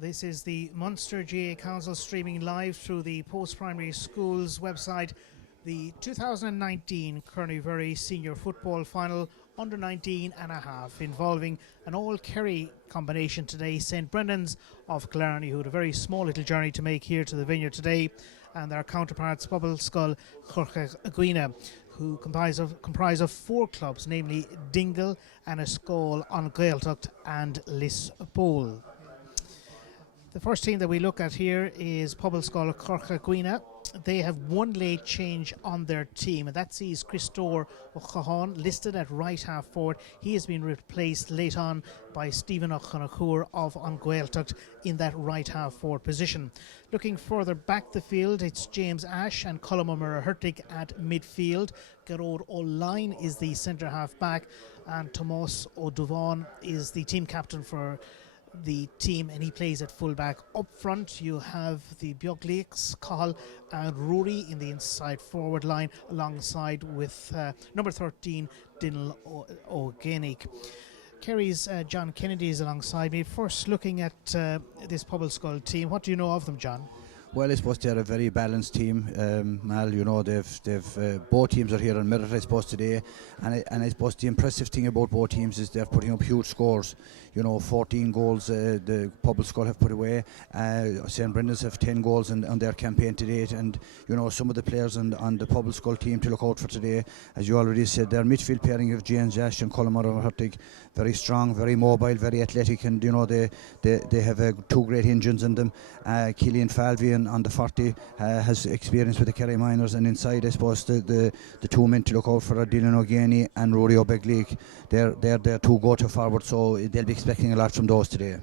This is the Munster GA Council streaming live through the post-primary schools website. The 2019 Corn Uí Mhuirí Senior Football Final under 19 and a half, involving an all-Kerry combination today. St Brendan's of Killarney, who had a very small little journey to make here to the vineyard today, and their counterparts Pobble Chorcha Dhuibhne, who comprise of four clubs, namely Dingle, Anniscole, An Gaeltacht and Lisbole. The first team that we look at here is Pobble Chorcha Dhuibhne. They have one late change on their team, and that sees Christopher O'Cahan listed at right half forward. He has been replaced late on by Stephen O'Connor of An Gaeltacht in that right half forward position. Looking further back the field, it's James Ash and Colm Hurtig at midfield. Gerard O'Line is the centre half back, and Tomas O'Duvon is the team captain for the team, and he plays at fullback. Up front you have the Bioglics, Cahill and Rory in the inside forward line, alongside with number 13 Dinal O'Ganig. Kerry's John Kennedy is alongside me. First, looking at this Pobble Skull team, what do you know of them, John? Well, I suppose they're a very balanced team, Mal. You know, they've both teams are here on merit, I suppose, today, and I suppose the impressive thing about both teams is they're putting up huge scores. You know, 14 goals the Pobble Skull have put away. St Brendan's have 10 goals on their campaign to date, and you know, some of the players on the Pobble Skull team to look out for today, as you already said, their midfield pairing of James Ash and Colm Hurtig, very strong, very mobile, very athletic, and you know, they have two great engines in them. Killian Falvey on the 40 has experience with the Kerry Miners, and inside I suppose the two men to look out for are Dylan O'Gani and Rory O'Beglick. They're two go-to forward, so they'll be expecting a lot from those today.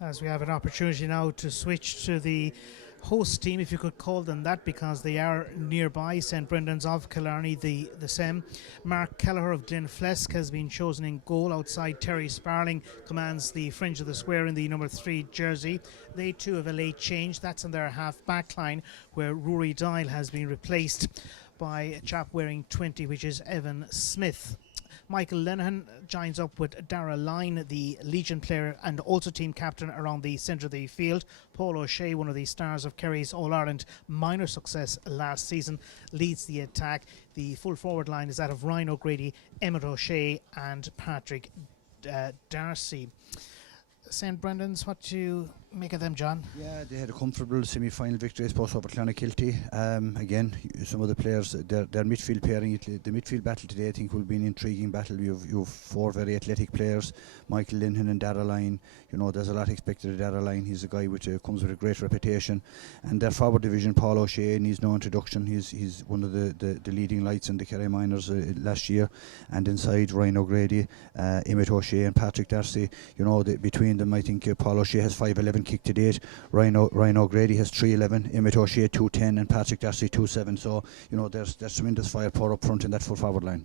As we have an opportunity now to switch to the host team, if you could call them that, because they are nearby, St Brendan's of Killarney, the same. Mark Kelleher of Glenflesk has been chosen in goal. Outside, Terry Sparling commands the fringe of the square in the number 3 jersey. They too have a late change. That's in their half back line, where Rory Dial has been replaced by a chap wearing 20, which is Evan Smith. Michael Lenihan joins up with Dara Lyne, the Legion player and also team captain, around the centre of the field. Paul O'Shea, one of the stars of Kerry's All-Ireland minor success last season, leads the attack. The full forward line is that of Ryan O'Grady, Emmett O'Shea and Patrick Darcy. St Brendan's, what do you make of them, John? Yeah, they had a comfortable semi-final victory, I suppose, over Clonakilty. Again, some of the players, their midfield pairing, the midfield battle today I think will be an intriguing battle. You've four very athletic players, Michael Linhan and Dara Lyne. You know, there's a lot expected of Dara Lyne. He's a guy which comes with a great reputation. And their forward division, Paul O'Shea, needs no introduction. He's one of the leading lights in the Kerry Miners last year. And inside, Ryan O'Grady, Emmett O'Shea and Patrick Darcy. You know, between them, I think Paul O'Shea has 5'11" kick to date. Ryan O'Grady has 3'11", Emmett O'Shea 2'10", and Patrick Darcy 2'7". So you know, there's tremendous firepower up front in that full forward line.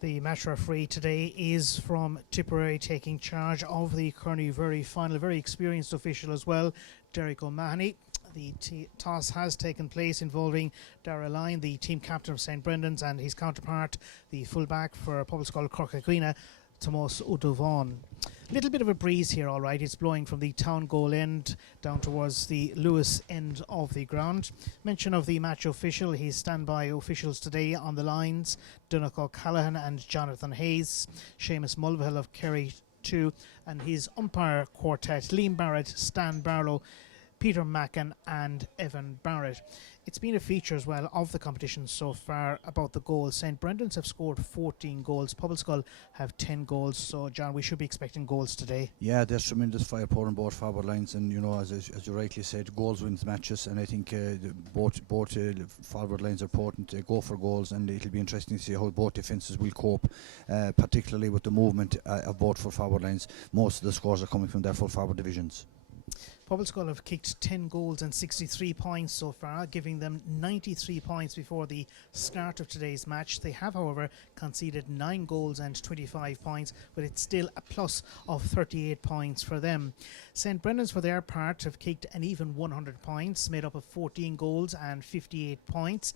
The match referee today is from Tipperary, taking charge of the Corn Uí Mhuirí final. Very experienced official as well, Derek O'Mahony. The toss has taken place, involving Dara Lyne, the team captain of St Brendan's, and his counterpart, the fullback for Pobble Chorcha Dhuibhne, Tomas O'Duvon. Little bit of a breeze here, all right. It's blowing from the town goal end down towards the Lewis end of the ground. Mention of the match official, his standby officials today on the lines: Donnacha O'Callaghan and Jonathan Hayes, Seamus Mulvihill of Kerry 2, and his umpire quartet: Liam Barrett, Stan Barlow, Peter Mackin and Evan Barrett. It's been a feature as well of the competition so far about the goals. St Brendan's have scored 14 goals. Pobble Skull have 10 goals. So, John, we should be expecting goals today. Yeah, there's tremendous firepower on both forward lines, and you know, as you rightly said, goals wins matches, and I think both forward lines are important. They go for goals, and it'll be interesting to see how both defences will cope, particularly with the movement of both for forward lines. Most of the scores are coming from their full forward divisions. Pobble Skull have kicked 10 goals and 63 points so far, giving them 93 points before the start of today's match. They have, however, conceded 9 goals and 25 points, but it's still a plus of 38 points for them. St Brendan's, for their part, have kicked an even 100 points, made up of 14 goals and 58 points.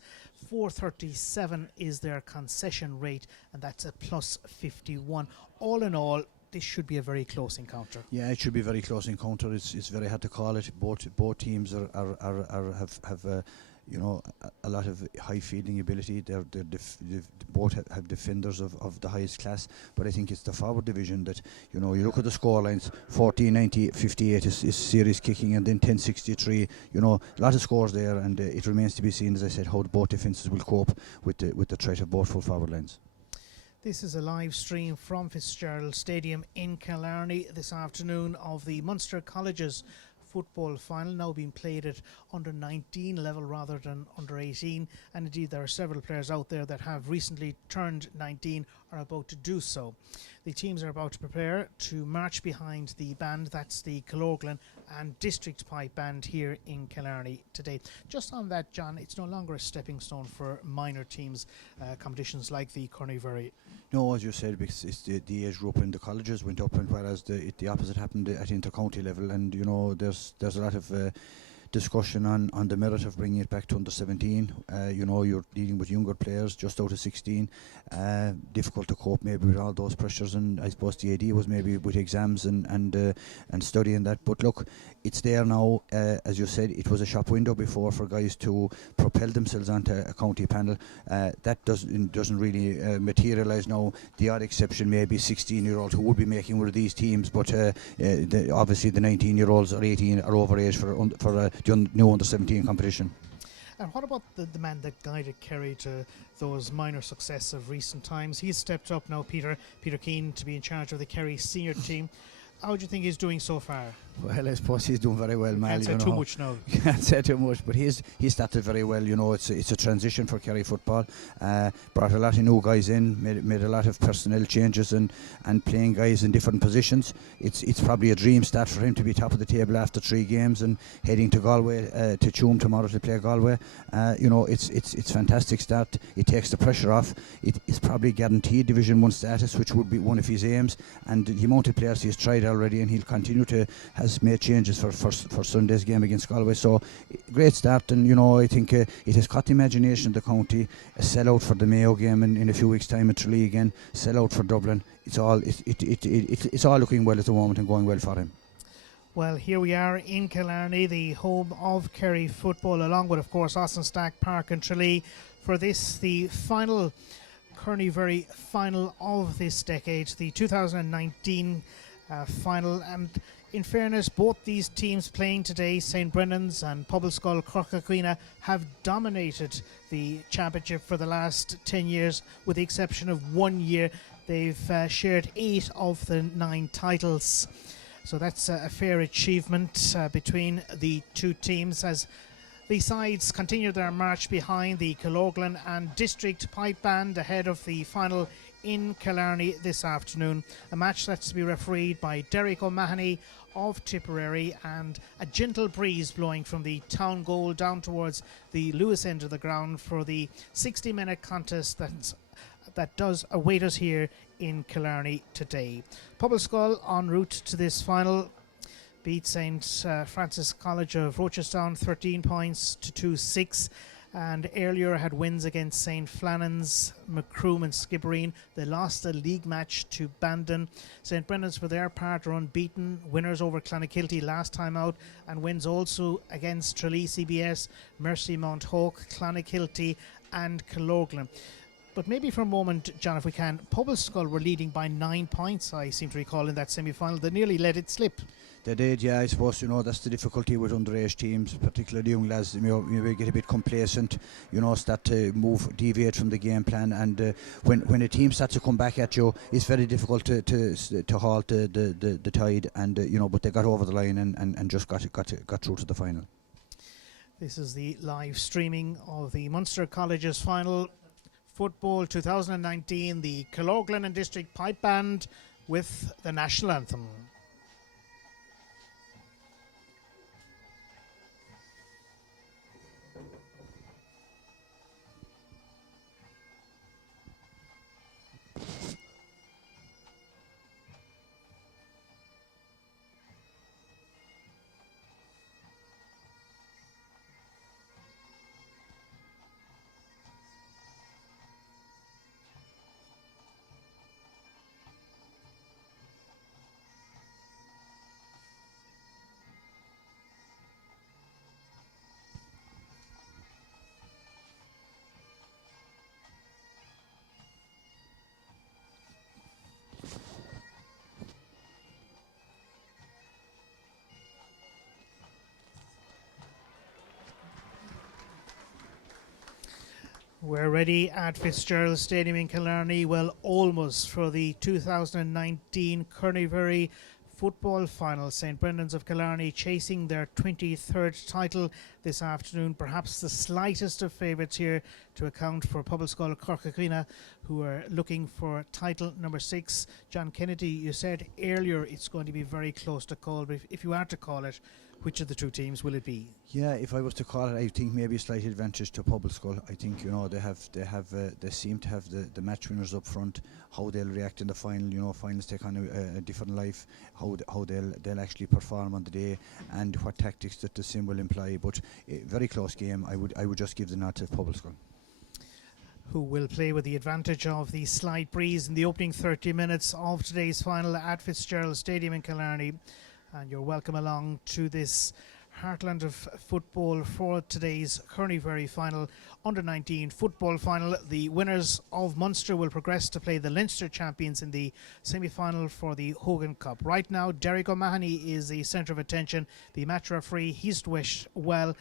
437 is their concession rate, and that's a plus 51. All in all, this should be a very close encounter. Yeah, it should be a very close encounter. It's very hard to call it. Both teams have you know, a lot of high fielding ability. They both have defenders of the highest class, but I think it's the forward division that, you know, you look at the score lines. 14-90-58 is series kicking, and then 10-63. You know, a lot of scores there, and it remains to be seen, as I said, how both defences will cope with the threat of both full forward lines. This is a live stream from Fitzgerald Stadium in Killarney this afternoon of the Munster Colleges football final, now being played at under 19 level rather than under 18, and indeed there are several players out there that have recently turned 19 or are about to do so. The teams are about to prepare to march behind the band. That's the Killarney and District Pipe Band here in Killarney today. Just on that, John, it's no longer a stepping stone for minor teams, competitions like the Corn Uí Mhuirí. No, as you said, because it's the age group in the colleges went up, and whereas the opposite happened at inter-county level. And you know, there's a lot of discussion on the merit of bringing it back to under 17. You know, you're dealing with younger players just out of 16. Difficult to cope maybe with all those pressures, and I suppose the idea was maybe with exams and studying that. But look, it's there now. As you said, it was a shop window before for guys to propel themselves onto a county panel. That doesn't really materialise now. The odd exception may be 16-year-olds who would be making one of these teams, but obviously the 19-year-olds or 18 are over age for the new under 17 competition. And what about the man that guided Kerry to those minor success of recent times? He's stepped up now, Peter Keane, to be in charge of the Kerry senior team. How do you think he's doing so far? Well, I suppose he's doing very well, Mal. Can't say too much now. Can't say too much, but he started very well. You know, it's a transition for Kerry football. Brought a lot of new guys in, made a lot of personnel changes, and playing guys in different positions. It's probably a dream start for him to be top of the table after 3 games and heading to Galway, to Tuam tomorrow to play Galway. You know, it's fantastic start. It takes the pressure off. It's probably guaranteed Division 1 status, which would be one of his aims. And the amount of players he's tried already, and he'll continue to has made changes for Sunday's game against Galway. So great start, and you know, I think it has caught the imagination of the county. A sellout for the Mayo game in a few weeks' time at Tralee again. Sellout for Dublin. It's all looking well at the moment and going well for him. Well, here we are in Killarney, the home of Kerry football, along with, of course, Austin Stack Park and Tralee, for this, the final Corn Uí Mhuirí final of this decade, the 2019 final. And in fairness, both these teams playing today, St. Brennan's and Pobbleskull Chorcha Dhuibhne, have dominated the championship for the last 10 years, with the exception of 1 year. They've shared 8 of the 9 titles. So that's a fair achievement between the two teams, as the sides continue their march behind the Killarney and District Pipe Band ahead of the final in Killarney this afternoon. A match that's to be refereed by Derek O'Mahony of Tipperary, and a gentle breeze blowing from the town goal down towards the Lewis end of the ground for the 60-minute contest that does await us here in Killarney today. Pobbleskull en route to this final beat St. Francis College of Rochestown 13 points to 2-6, and earlier had wins against St. Flannan's, Macroom and Skibbereen. They lost a league match to Bandon. St. Brennan's, for their part, are unbeaten, winners over Clonakilty last time out, and wins also against Tralee CBS, Mercy Mount Hoke, Clonakilty and Killarney. But maybe for a moment, John, if we can, Pobbleskull were leading by 9 points, I seem to recall, in that semi-final. They nearly let it slip. They did, yeah. I suppose, you know, that's the difficulty with underage teams, particularly young lads. You get a bit complacent, you know, start to deviate from the game plan, and when a team starts to come back at you, it's very difficult to halt the tide, and you know, but they got over the line and just got through to the final. This is the live streaming of the Munster Colleges final football 2019, the Killarney and District Pipe Band with the national anthem. We're ready at Fitzgerald Stadium in Killarney, well, almost for the 2019 Corn Uí Mhuirí football final. St Brendan's of Killarney chasing their 23rd title this afternoon. Perhaps the slightest of favourites here to account for Pobblscoil Chorcha Dhuibhne, who are looking for title number 6. John Kennedy, you said earlier it's going to be very close to call, but if you are to call it, which of the two teams will it be? Yeah, if I was to call it, I think maybe a slight advantage to Pobblscoil. I think they seem to have the match winners up front. How they'll react in the final, finals take on a different life. How they'll actually perform on the day, and what tactics that the sim will imply. But a very close game. I would just give the nod to Pobblscoil, who will play with the advantage of the slight breeze in the opening 30 minutes of today's final at Fitzgerald Stadium in Killarney. And you're welcome along to this heartland of football for today's Corn Uí Mhuirí final, under-19 football final. The winners of Munster will progress to play the Leinster champions in the semi-final for the Hogan Cup. Right now, Derek O'Mahony is the centre of attention, the match referee. He's wished well,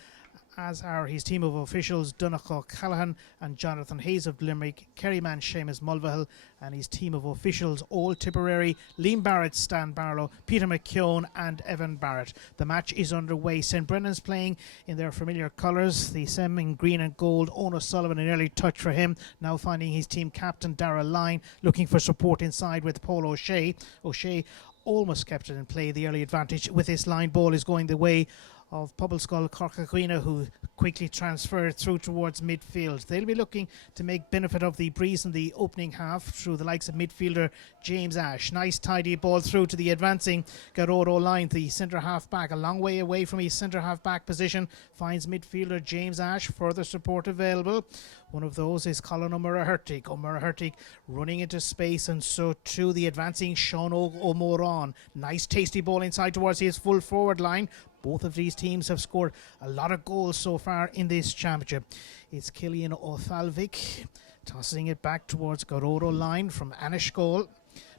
as are his team of officials, Donnacha Callahan and Jonathan Hayes of Limerick, Kerryman Seamus Mulvihill and his team of officials, Old Tipperary, Liam Barrett, Stan Barlow, Peter McKeown and Evan Barrett. The match is underway. St Brendan's playing in their familiar colours, the same in green and gold. Owen O'Sullivan, an early touch for him, now finding his team captain Darragh Lyne, looking for support inside with Paul O'Shea. O'Shea almost kept it in play. The early advantage with this line ball is going the way of Pobblscoil Chorcha Dhuibhne, who quickly transferred through towards midfield. They'll be looking to make benefit of the breeze in the opening half through the likes of midfielder James Ash. Nice tidy ball through to the advancing Gearóid O'Lyne, the centre half back, a long way away from his centre half back position, finds midfielder James Ash. Further support available. One of those is Colin O'Mhuirí. O'Mhuirí running into space, and so too the advancing Sean O'Moran. Nice tasty ball inside towards his full forward line. Both of these teams have scored a lot of goals so far in this championship. It's Cillian O'Thalvic tossing it back towards Gearóid O'Lyne from Anishgoal.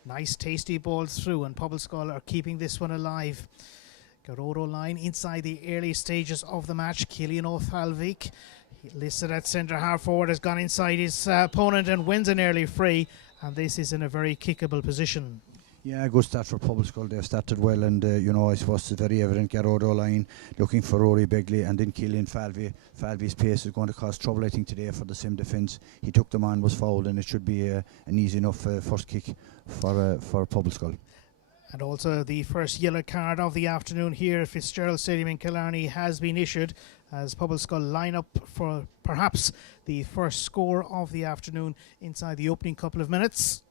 Nice tasty ball through, and Pobblscoil are keeping this one alive. Gearóid O'Lyne inside the early stages of the match. Cillian O'Thalvic, listed at centre half forward, has gone inside his opponent and wins an early free, and this is in a very kickable position. Yeah, good start for Pobblscoil. They've started well, and I suppose it's very evident. Gearóid O'Lyne looking for Rory Begley, and then Cillian Falvey. Falvey's pace is going to cause trouble, I think, today for the sim defence. He took them on, was fouled, and it should be an easy enough first kick for Pobblscoil. And also the first yellow card of the afternoon here at Fitzgerald Stadium in Killarney has been issued, as Pobblscoil line up for perhaps the first score of the afternoon inside the opening couple of minutes.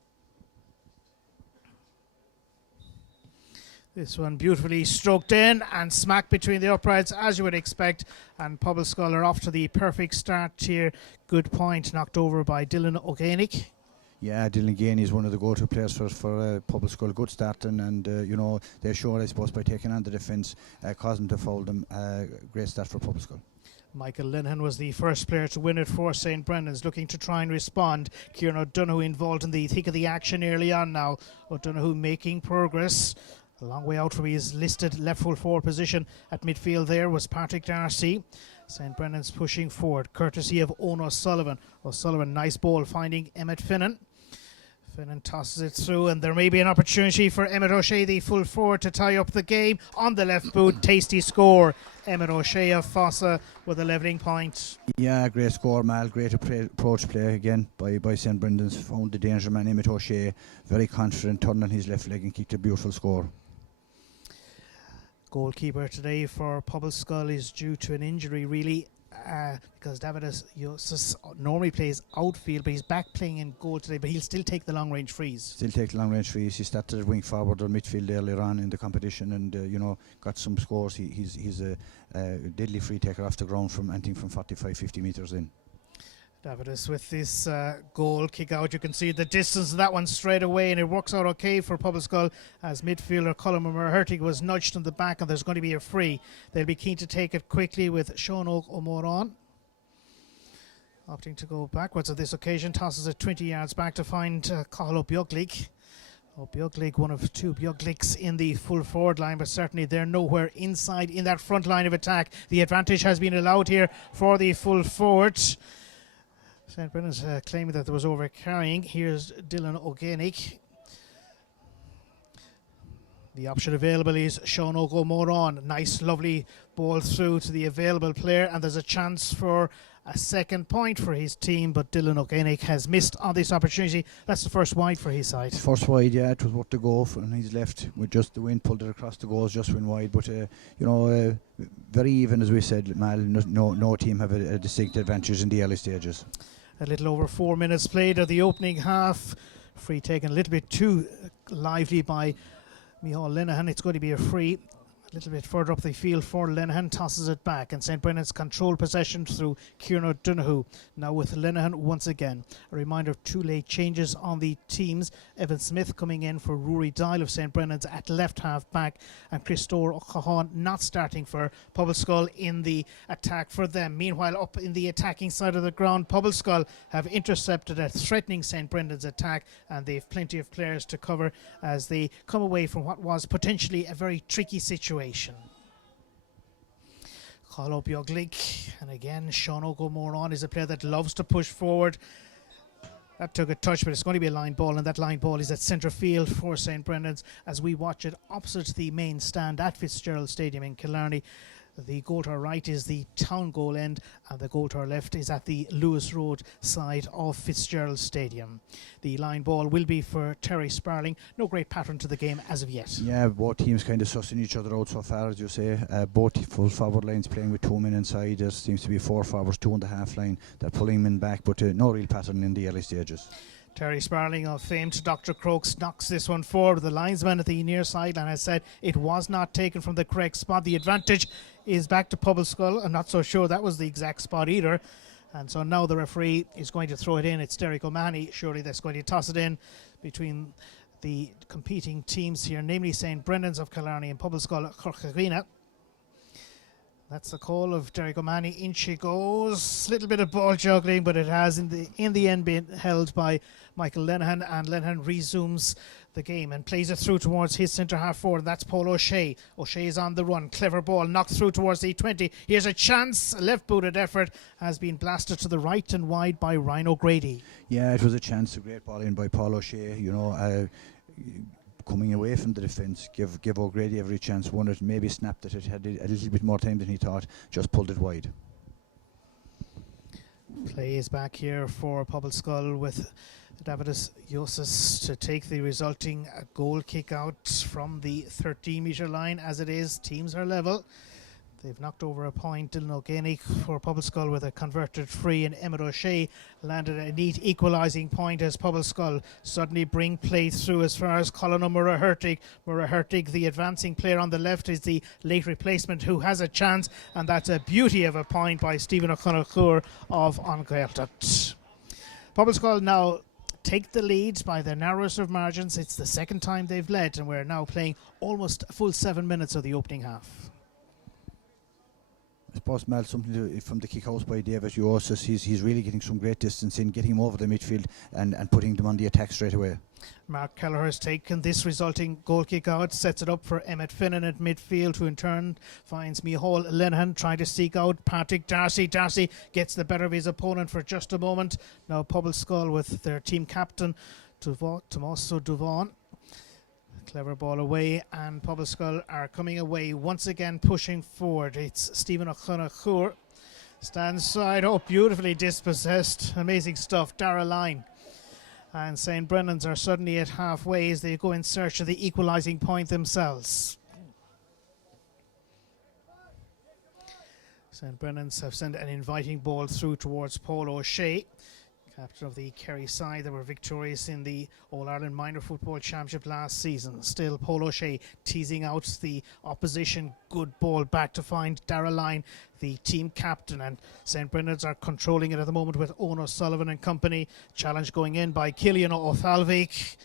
This one beautifully stroked in and smack between the uprights, as you would expect, and Pobblscoil are off to the perfect start here. Good point knocked over by Dylan O'Gainic. Yeah, Dylan Gainey is one of the go-to players for Pobblscoil. Good starting, and they showed, I suppose, by taking on the defence, causing them to foul them. Great start for Pobblscoil. Michael Linehan was the first player to win it for St Brendan's, looking to try and respond. Kieran O'Donoghue involved in the thick of the action early on now. O'Donoghue making progress. A long way out from his listed left full forward position at midfield there was Patrick Darcy. St Brendan's pushing forward, courtesy of Owen O'Sullivan. O'Sullivan, nice ball, finding Emmett Finnan. Finnan tosses it through, and there may be an opportunity for Emmett O'Shea, the full forward, to tie up the game on the left boot. Tasty score. Emmett O'Shea of Fossa with a levelling point. Yeah, great score, Mal. Great approach play again by St Brendan's. Found the danger man, Emmett O'Shea. Very confident, turned on his left leg and kicked a beautiful score. Goalkeeper today for Pobblscoil is due to an injury, really, because David normally plays outfield, but he's back playing in goal today, but he'll still take the long range frees. He started at wing forward or midfield earlier on in the competition, and got some scores. He's a deadly free taker off the ground from 45-50 metres in. Davidus with this goal kick out. You can see the distance of that one straight away, and it works out okay for Pobblscoil, as midfielder Colin O'Mhuirí was nudged in the back, and there's going to be a free. They'll be keen to take it quickly with Sean O'Moran opting to go backwards on this occasion. Tosses it 20 yards back to find Cathal O'Beuglig. O'Beuglig, one of two Beugligs in the full forward line, but certainly they're nowhere inside in that front line of attack. The advantage has been allowed here for the full forward. St. Brennan's claiming that there was overcarrying. Here's Dylan O'Ganig. The option available is Sean O'Gomoron. Nice, lovely ball through to the available player, and there's a chance for a second point for his team, but Dylan O'Ganig has missed on this opportunity. That's the first wide for his side. First wide, yeah, it was worth the go, and he's left with just the wind pulled it across the goals, just went wide. But very even, as we said, Mal. No team have a distinct advantage in the early stages. A little over 4 minutes played of the opening half. Free taken a little bit too lively by Micheál Linehan. It's going to be a free. A little bit further up the field for Linehan, tosses it back, and St. Brennan's control possession through Kieran Donoghue. Now with Linehan once again. A reminder of 2 late changes on the teams. Evan Smith coming in for Rory Dial of St. Brennan's at left half back, and Christopher O'Cahan not starting for Pobbleskull in the attack for them. Meanwhile, up in the attacking side of the ground, Pobbleskull have intercepted a threatening St. Brendan's attack, and they've plenty of players to cover as they come away from what was potentially a very tricky situation. Call Bioglik, and again Sean O'Gomoron is a player that loves to push forward. That took a touch, but it's going to be a line ball, and that line ball is at centre field for St. Brendan's as we watch it opposite the main stand at Fitzgerald Stadium in Killarney. The goal to our right is the town goal end, and the goal to our left is at the Lewis Road side of Fitzgerald Stadium. The line ball will be for Terry Sparling. No great pattern to the game as of yet. Yeah, both teams kind of sussing each other out so far, as you say. Both full forward lines playing with 2 men inside. There seems to be 4 forwards, 2 on the half line. They're pulling men back, but no real pattern in the early stages. Terry Sparling of famed Dr. Crokes knocks this one forward. The linesman at the near sideline has said it was not taken from the correct spot. The advantage is back to Pobbleskull. I'm not so sure that was the exact spot either. And so now the referee is going to throw it in. It's Derek O'Mahony. Surely that's going to toss it in between the competing teams here, namely St. Brendan's of Killarney and Pobbleskull Chorcha Dhuibhne. That's the call of Derek O'Mahony. In she goes. Little bit of ball juggling, but it has in the end been held by Michael Linehan, and Linehan resumes the game and plays it through towards his centre half forward. That's Paul O'Shea. O'Shea is on the run. Clever ball knocked through towards the 20. Here's a chance. A left-booted effort has been blasted to the right and wide by Ryan O'Grady. Yeah, it was a chance. A great ball in by Paul O'Shea. Coming away from the defence, give O'Grady every chance. Won it, maybe snapped it. It had a little bit more time than he thought. Just pulled it wide. Play is back here for Pobbleskull with Davidus Yosis to take the resulting goal kick out from the 13-metre line. As it is, teams are level. They've knocked over a point. Dylan O'Ganig for Pobbleskull with a converted free, and Emmett O'Shea landed a neat equalising point as Pobbleskull suddenly bring play through as far as Colin Murrah-Hurtig. Murrah-Hurtig, the advancing player on the left, is the late replacement who has a chance, and that's a beauty of a point by Stephen O'Connor of Angailtat. Pobbleskull now take the lead by the narrowest of margins. It's the second time they've led, and we're now playing almost a full 7 minutes of the opening half. I suppose, Mal, something from the kick-outs by David Yosis. He's really getting some great distance in, getting him over the midfield and putting them on the attack straight away. Mark Kelleher has taken this resulting goal kick out, sets it up for Emmett Finnan at midfield, who in turn finds Micheál Linehan trying to seek out Partick Darcy. Darcy gets the better of his opponent for just a moment. Now Pobbleskull with their team captain, Tomaso Duvan. Clever ball away, and Pobbleskull are coming away once again, pushing forward. It's Stephen O'Connor stands side. Oh, beautifully dispossessed. Amazing stuff. Dara Line. And St. Brennan's are suddenly at halfway as they go in search of the equalising point themselves. St. Brennan's have sent an inviting ball through towards Paul O'Shea, captain of the Kerry side that were victorious in the All-Ireland Minor Football Championship last season. Still Paul O'Shea teasing out the opposition. Good ball back to find Dara Line, the team captain, and St. Brendan's are controlling it at the moment with Owen O'Sullivan and company. Challenge going in by Killian O'Thalvik.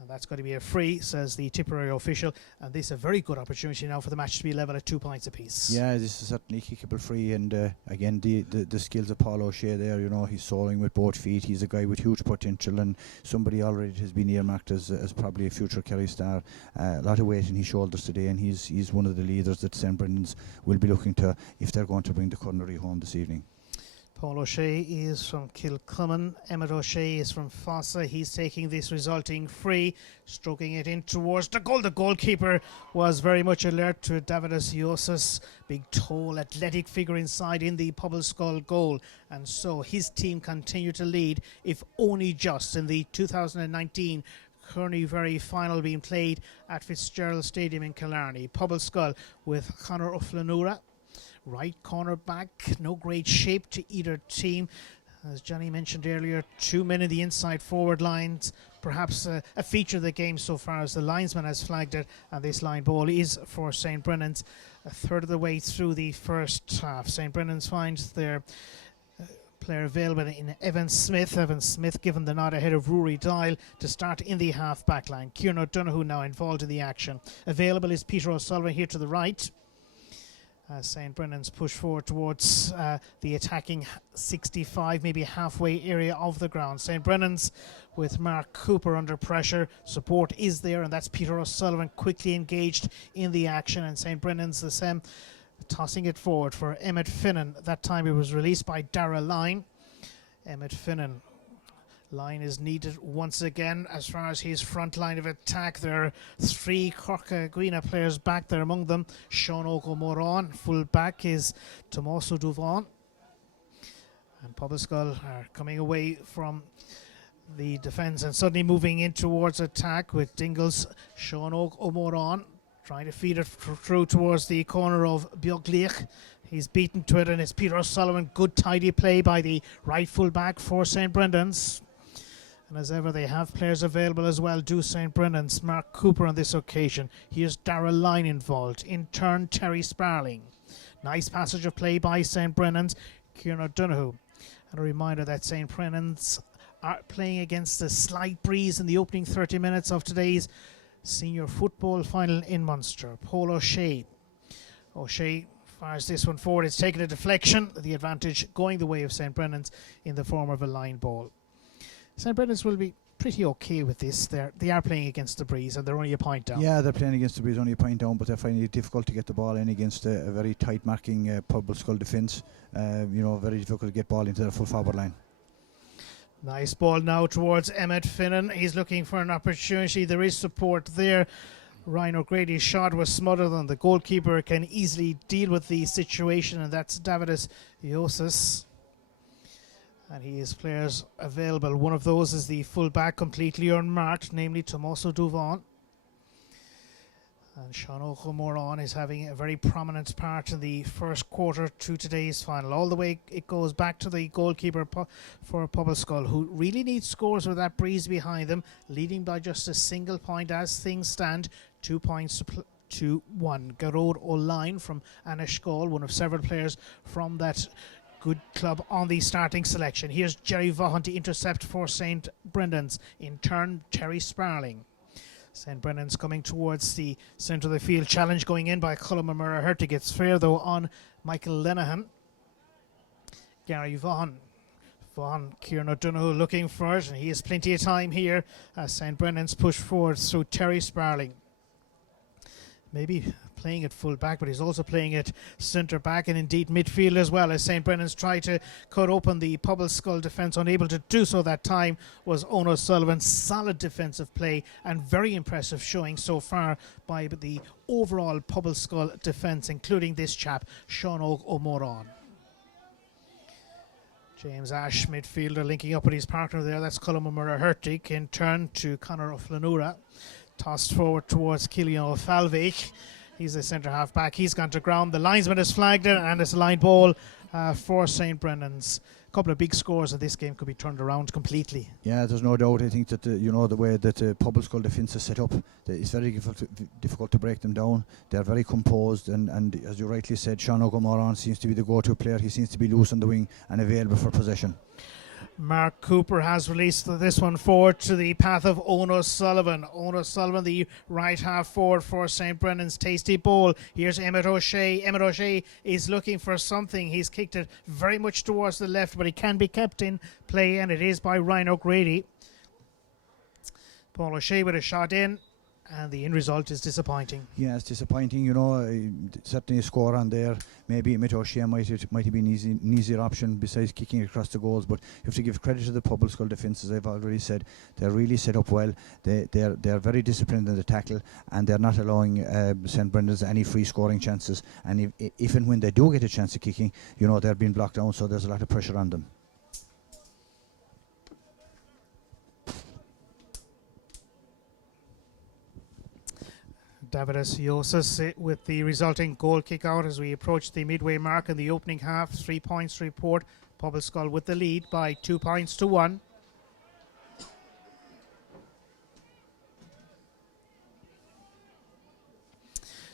And that's going to be a free, says the Tipperary official, and this is a very good opportunity now for the match to be level at 2 points apiece. Yeah, this is certainly kickable free, and again the skills of Paul O'Shea there. He's soaring with both feet. He's a guy with huge potential, and somebody already has been earmarked as probably a future Kerry star. A lot of weight in his shoulders today, and he's one of the leaders that St. Brendan's will be looking to if they're going to bring the Corn Uí Mhuirí home this evening. Paul O'Shea is from Kilcummin. Emmett O'Shea is from Fossa. He's taking this resulting free, stroking it in towards the goal. The goalkeeper was very much alert to Davidus Iosis, big, tall, athletic figure inside in the Pobbleskull goal. And so his team continue to lead, if only just, in the 2019 Corn Uí Mhuirí final being played at Fitzgerald Stadium in Killarney. Pobbleskull with Conor O'Flanura, right corner back, no great shape to either team. As Johnny mentioned earlier, 2 men in the inside forward lines, perhaps a feature of the game so far, as the linesman has flagged it, and this line ball is for St. Brennan's. A third of the way through the first half, St. Brennan's finds their player available in Evan Smith. Evan Smith given the nod ahead of Rory Doyle to start in the half back line. Kieran O'Donoghue now involved in the action. Available is Peter O'Sullivan here to the right. St. Brennan's push forward towards the attacking 65, maybe halfway area of the ground. St. Brennan's with Mark Cooper under pressure. Support is there, and that's Peter O'Sullivan quickly engaged in the action. And St. Brennan's the same, tossing it forward for Emmett Finnan. That time it was released by Dara Lyne. Emmett Finnan. Line is needed once again as far as his front line of attack. There are 3 Chorcha Dhuibhne players back there, among them Sean O'Moran. Full back is Tommaso Dhuibhne. And Pobbleskull are coming away from the defence and suddenly moving in towards attack with Dingle's Sean O'Moran trying to feed it through towards the corner of Björklich. He's beaten to it, and it's Peter O'Sullivan. Good tidy play by the right full back for St. Brendan's. And as ever, they have players available as well, do St. Brennan's. Mark Cooper on this occasion. Here's Darrell Lyne involved. In turn, Terry Sparling. Nice passage of play by St. Brennan's. Kieran O'Donoghue. And a reminder that St. Brennan's are playing against a slight breeze in the opening 30 minutes of today's senior football final in Munster. Paul O'Shea. O'Shea fires this one forward. It's taken a deflection. The advantage going the way of St. Brennan's in the form of a line ball. St. Brendan's will be pretty okay with this. They are playing against the breeze, and they're only a point down. Yeah, they're playing against the breeze, only a point down, but they're finding it difficult to get the ball in against a very tight marking Pobbleskull defence. Very difficult to get ball into the full forward line. Nice ball now towards Emmett Finnan. He's looking for an opportunity. There is support there. Ryan O'Grady's shot was smothered, and the goalkeeper can easily deal with the situation, and that's Davidus Iosis. And he has players available. One of those is the full-back, completely unmarked, namely Tommaso Dhuibhne. And Sean O'Moran is having a very prominent part in the first quarter to today's final. All the way it goes back to the goalkeeper for Pobbleskull, who really needs scores with that breeze behind them, leading by just a single point as things stand. 2 points to 1. Garrod O'Line from Anishgall, one of several players from that good club on the starting selection. Here's Jerry Vaughan to intercept for St. Brendan's. In turn, Terry Sparling. St. Brendan's coming towards the centre of the field. Challenge going in by Colm Murrah-Hertig. It's fair though on Michael Lenehan. Gary Vaughan. Kieran O'Donoghue looking for it, and he has plenty of time here as St. Brendan's push forward through Terry Sparling. Maybe playing at full back, but he's also playing at centre back and indeed midfield as well, as St. Brennan's try to cut open the Pobbleskull defence. Unable to do so that time was Owen O'Sullivan's solid defensive play, and very impressive showing so far by the overall Pobbleskull defence, including this chap, Sean O'Moran. James Ash, midfielder, linking up with his partner there. That's Colm Murrah-Hertig. In turn to Conor O'Flanura. Tossed forward towards Killian O'Falvich. He's a centre half back. He's gone to ground. The linesman has flagged it, and it's a line ball for St. Brendan's. A couple of big scores of this game could be turned around completely. Yeah, there's no doubt. I think that the way that the Pobbleskull defence is set up, it's very difficult to break them down. They're very composed, and as you rightly said, Sean O'Moran seems to be the go-to player. He seems to be loose on the wing and available for possession. Mark Cooper has released this one forward to the path of Owen O'Sullivan. Owen O'Sullivan, the right half forward for St. Brendan's. Tasty ball. Here's Emmett O'Shea. Emmett O'Shea is looking for something. He's kicked it very much towards the left, but it can be kept in play, and it is by Ryan O'Grady. Paul O'Shea with a shot in, and the end result is disappointing. Yeah, it's disappointing, certainly a score on there. Maybe Mitt O'Shea might have been an easier option besides kicking across the goals, but you have to give credit to the Public School defence, as I've already said. They're really set up well. They're very disciplined in the tackle, and they're not allowing St. Brendan's any free scoring chances. And if and when they do get a chance of kicking, they're being blocked down, so there's a lot of pressure on them. Davidas Yosas with the resulting goal kick out as we approach the midway mark in the opening half. 3 points to report. Pobble Skull with the lead by 2 points to 1.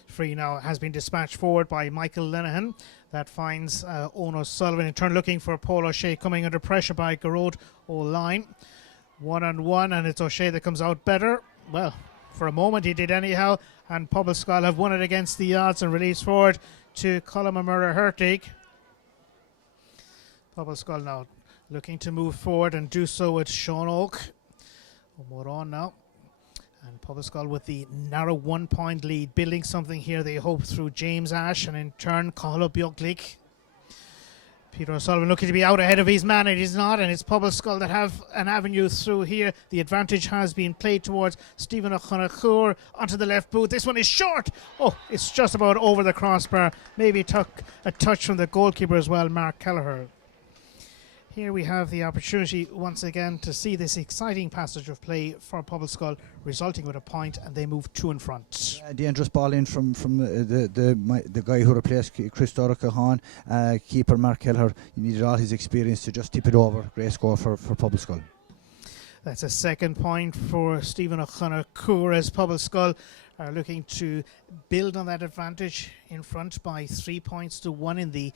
Free now has been dispatched forward by Michael Lenihan. That finds Owen O'Sullivan in turn looking for Paul O'Shea, coming under pressure by Garrod O'Line. 1-on-1, and it's O'Shea that comes out better. Well, for a moment he did anyhow, and Pobble Skull have won it against the odds and release forward to Colm Uí Mhuirí. Pobble Skull now looking to move forward and do so with Sean Oak. More on now. And Pobble Skull with the narrow 1 point lead, building something here they hope through James Ash, and in turn Cathal Beaglic. Peter O'Sullivan looking to be out ahead of his man, and he's not, and it's Pobble Skull that have an avenue through here. The advantage has been played towards Stephen O'Connor onto the left boot. This one is short. Oh, it's just about over the crossbar. Maybe took a touch from the goalkeeper as well, Mark Kelleher. Here we have the opportunity once again to see this exciting passage of play for Pobble Skull, resulting with a point, and they move 2 in front. Dangerous ball in from the guy who replaced Chris Dorricahan, keeper Mark Kelleher. He needed all his experience to just tip it over. Great score for Pobble Skull. That's a second point for Stephen O'Connor as Pobble Skull are looking to build on that advantage in front by 3 points to 1 in the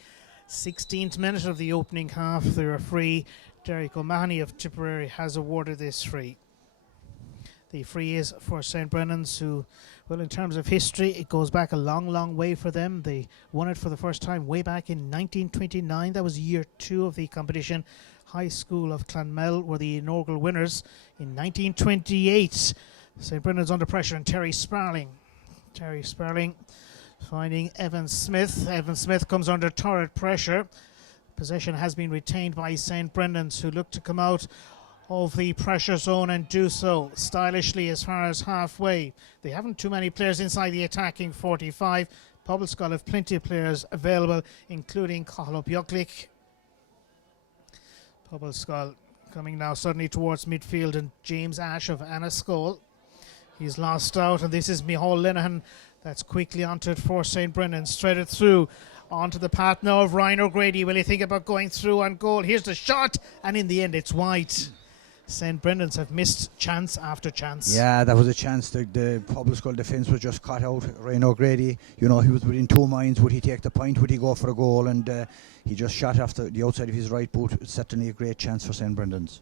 16th minute of the opening half. The referee, Derek O'Mahony of Tipperary, has awarded this free. The free is for St. Brennan's, who, well, in terms of history, it goes back a long, long way for them. They won it for the first time way back in 1929. That was year 2 of the competition. High School of Clonmel were the inaugural winners. In 1928, St. Brennan's under pressure, and Terry Sparling finding Evan Smith. Evan Smith comes under torrid pressure. Possession has been retained by St. Brendan's, who look to come out of the pressure zone and do so stylishly as far as halfway. They haven't too many players inside the attacking 45. Pobble Skull have plenty of players available, including Cathal Beaglic. Pobble Skull coming now suddenly towards midfield, and James Ash of Anascole. He's lost out, and this is Micheál Lenihan. That's quickly onto it for St. Brendan. Threaded through onto the path now of Ryan O'Grady. Will he think about going through on goal? Here's the shot, and in the end it's wide. St. Brendan's have missed chance after chance. Yeah, that was a chance. The Pobble Skull defence was just cut out. Ryan O'Grady, he was within 2 minds. Would he take the point? Would he go for a goal? And he just shot off the outside of his right boot. It's certainly a great chance for St. Brendan's.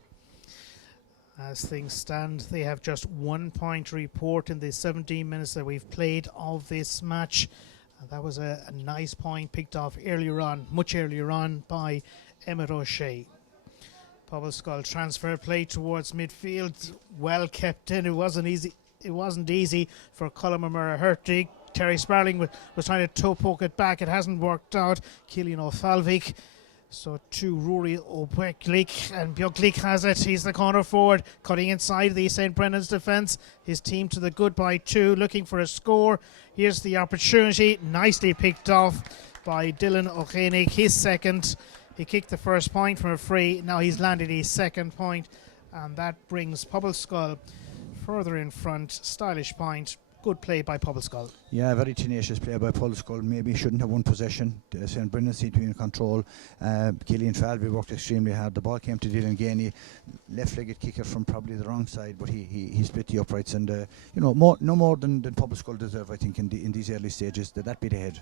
As things stand, they have just 1 point to report in the 17 minutes that we've played of this match. That was a nice point picked off much earlier on by Emmett O'Shea. Pobble Skull transfer play towards midfield, well kept in. It wasn't easy for Colm Uí Mhuirí. Terry Sparling was trying to toe poke it back. It hasn't worked out. Cillian O'Falvig. So to Rory O'Beaglic, and Beaglic has it. He's the corner forward, cutting inside the St. Brendan's defence. His team to the good by 2, looking for a score. Here's the opportunity, nicely picked off by Dylan O'Chénig, his second. He kicked the first point from a free. Now he's landed his second point, and that brings Pobble Skull further in front. Stylish point. Good play by Pobble Skull. Yeah, very tenacious play by Pobble Skull. Maybe shouldn't have won possession. St. Brendan seemed to be in control. Cillian Falvey worked extremely hard. The ball came to Dylan Gainey, left-legged kicker from probably the wrong side, but he split the uprights, and no more than Pobble Skull deserve, I think, in these early stages. That bit ahead.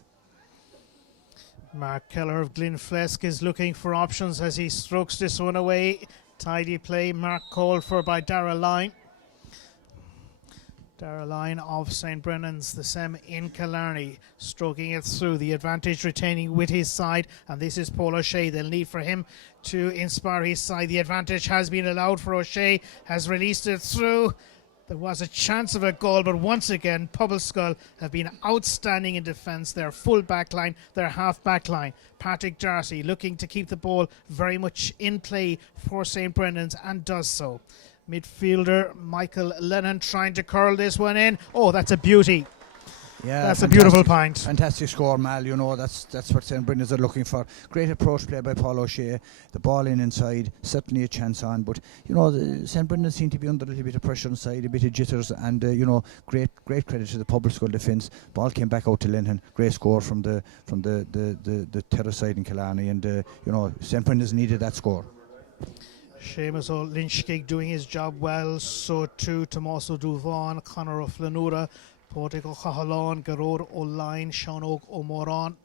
Mark Kelleher of Glenflesk is looking for options as he strokes this one away. Tidy play. Mark called for by Darragh Lyne. Darragh Lyne of St. Brennan's, the Sem in Killarney, stroking it through. The advantage retaining with his side, and this is Paul O'Shea. They'll need for him to inspire his side. The advantage has been allowed for O'Shea, has released it through, There was a chance of a goal, but once again, Pobbleskull have been outstanding in defence. Their full back line, their half back line. Patrick Darcy looking to keep the ball very much in play for St. Brendan's and does so. Midfielder Michael Lennon trying to curl this one in. Oh, that's a beauty. Yeah, that's a beautiful point. Fantastic score, Mal. You know, that's what St. Brendan's are looking for. Great approach play by Paul O'Shea. The ball in inside, certainly a chance on. But, you know, St. Brendan's seem to be under a little bit of pressure inside, a bit of jitters. And, you know, great credit to the Pobbleskull defence. Ball came back out to Lennon. Great score from the terrace side in Killarney. And, you know, St. Brendan's needed that score. Seamus O'Lynchgig doing his job well. So too Tommaso Duvon, Conor O'Flanura, Portic O'Cahalon, Garrod O'Line, Sean O'Moran.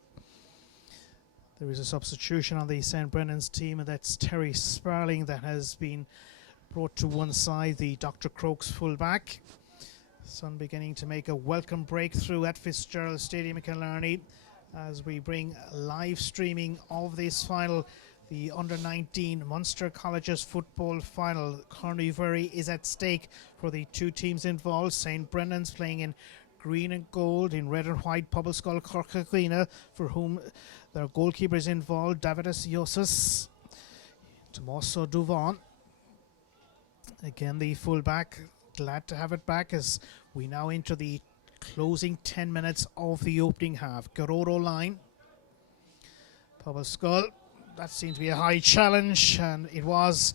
There is a substitution on the St. Brendan's team, and that's Terry Sparling that has been brought to one side, the Dr. Crokes fullback. Sun beginning to make a welcome breakthrough at Fitzgerald Stadium in Killarney as we bring live streaming of this final, the under-19 Munster Colleges football final. Corn Uí Mhuirí is at stake for the two teams involved. St. Brendan's playing in green and gold, in red and white. Pobbleskull Chorcha Dhuibhne, for whom their goalkeeper is involved, Davidas Yosis. Tommaso Duvon, again the fullback, glad to have it back as we now enter the closing 10 minutes of the opening half. Garrod O'Line, Pobbleskull. That seemed to be a high challenge, and it was.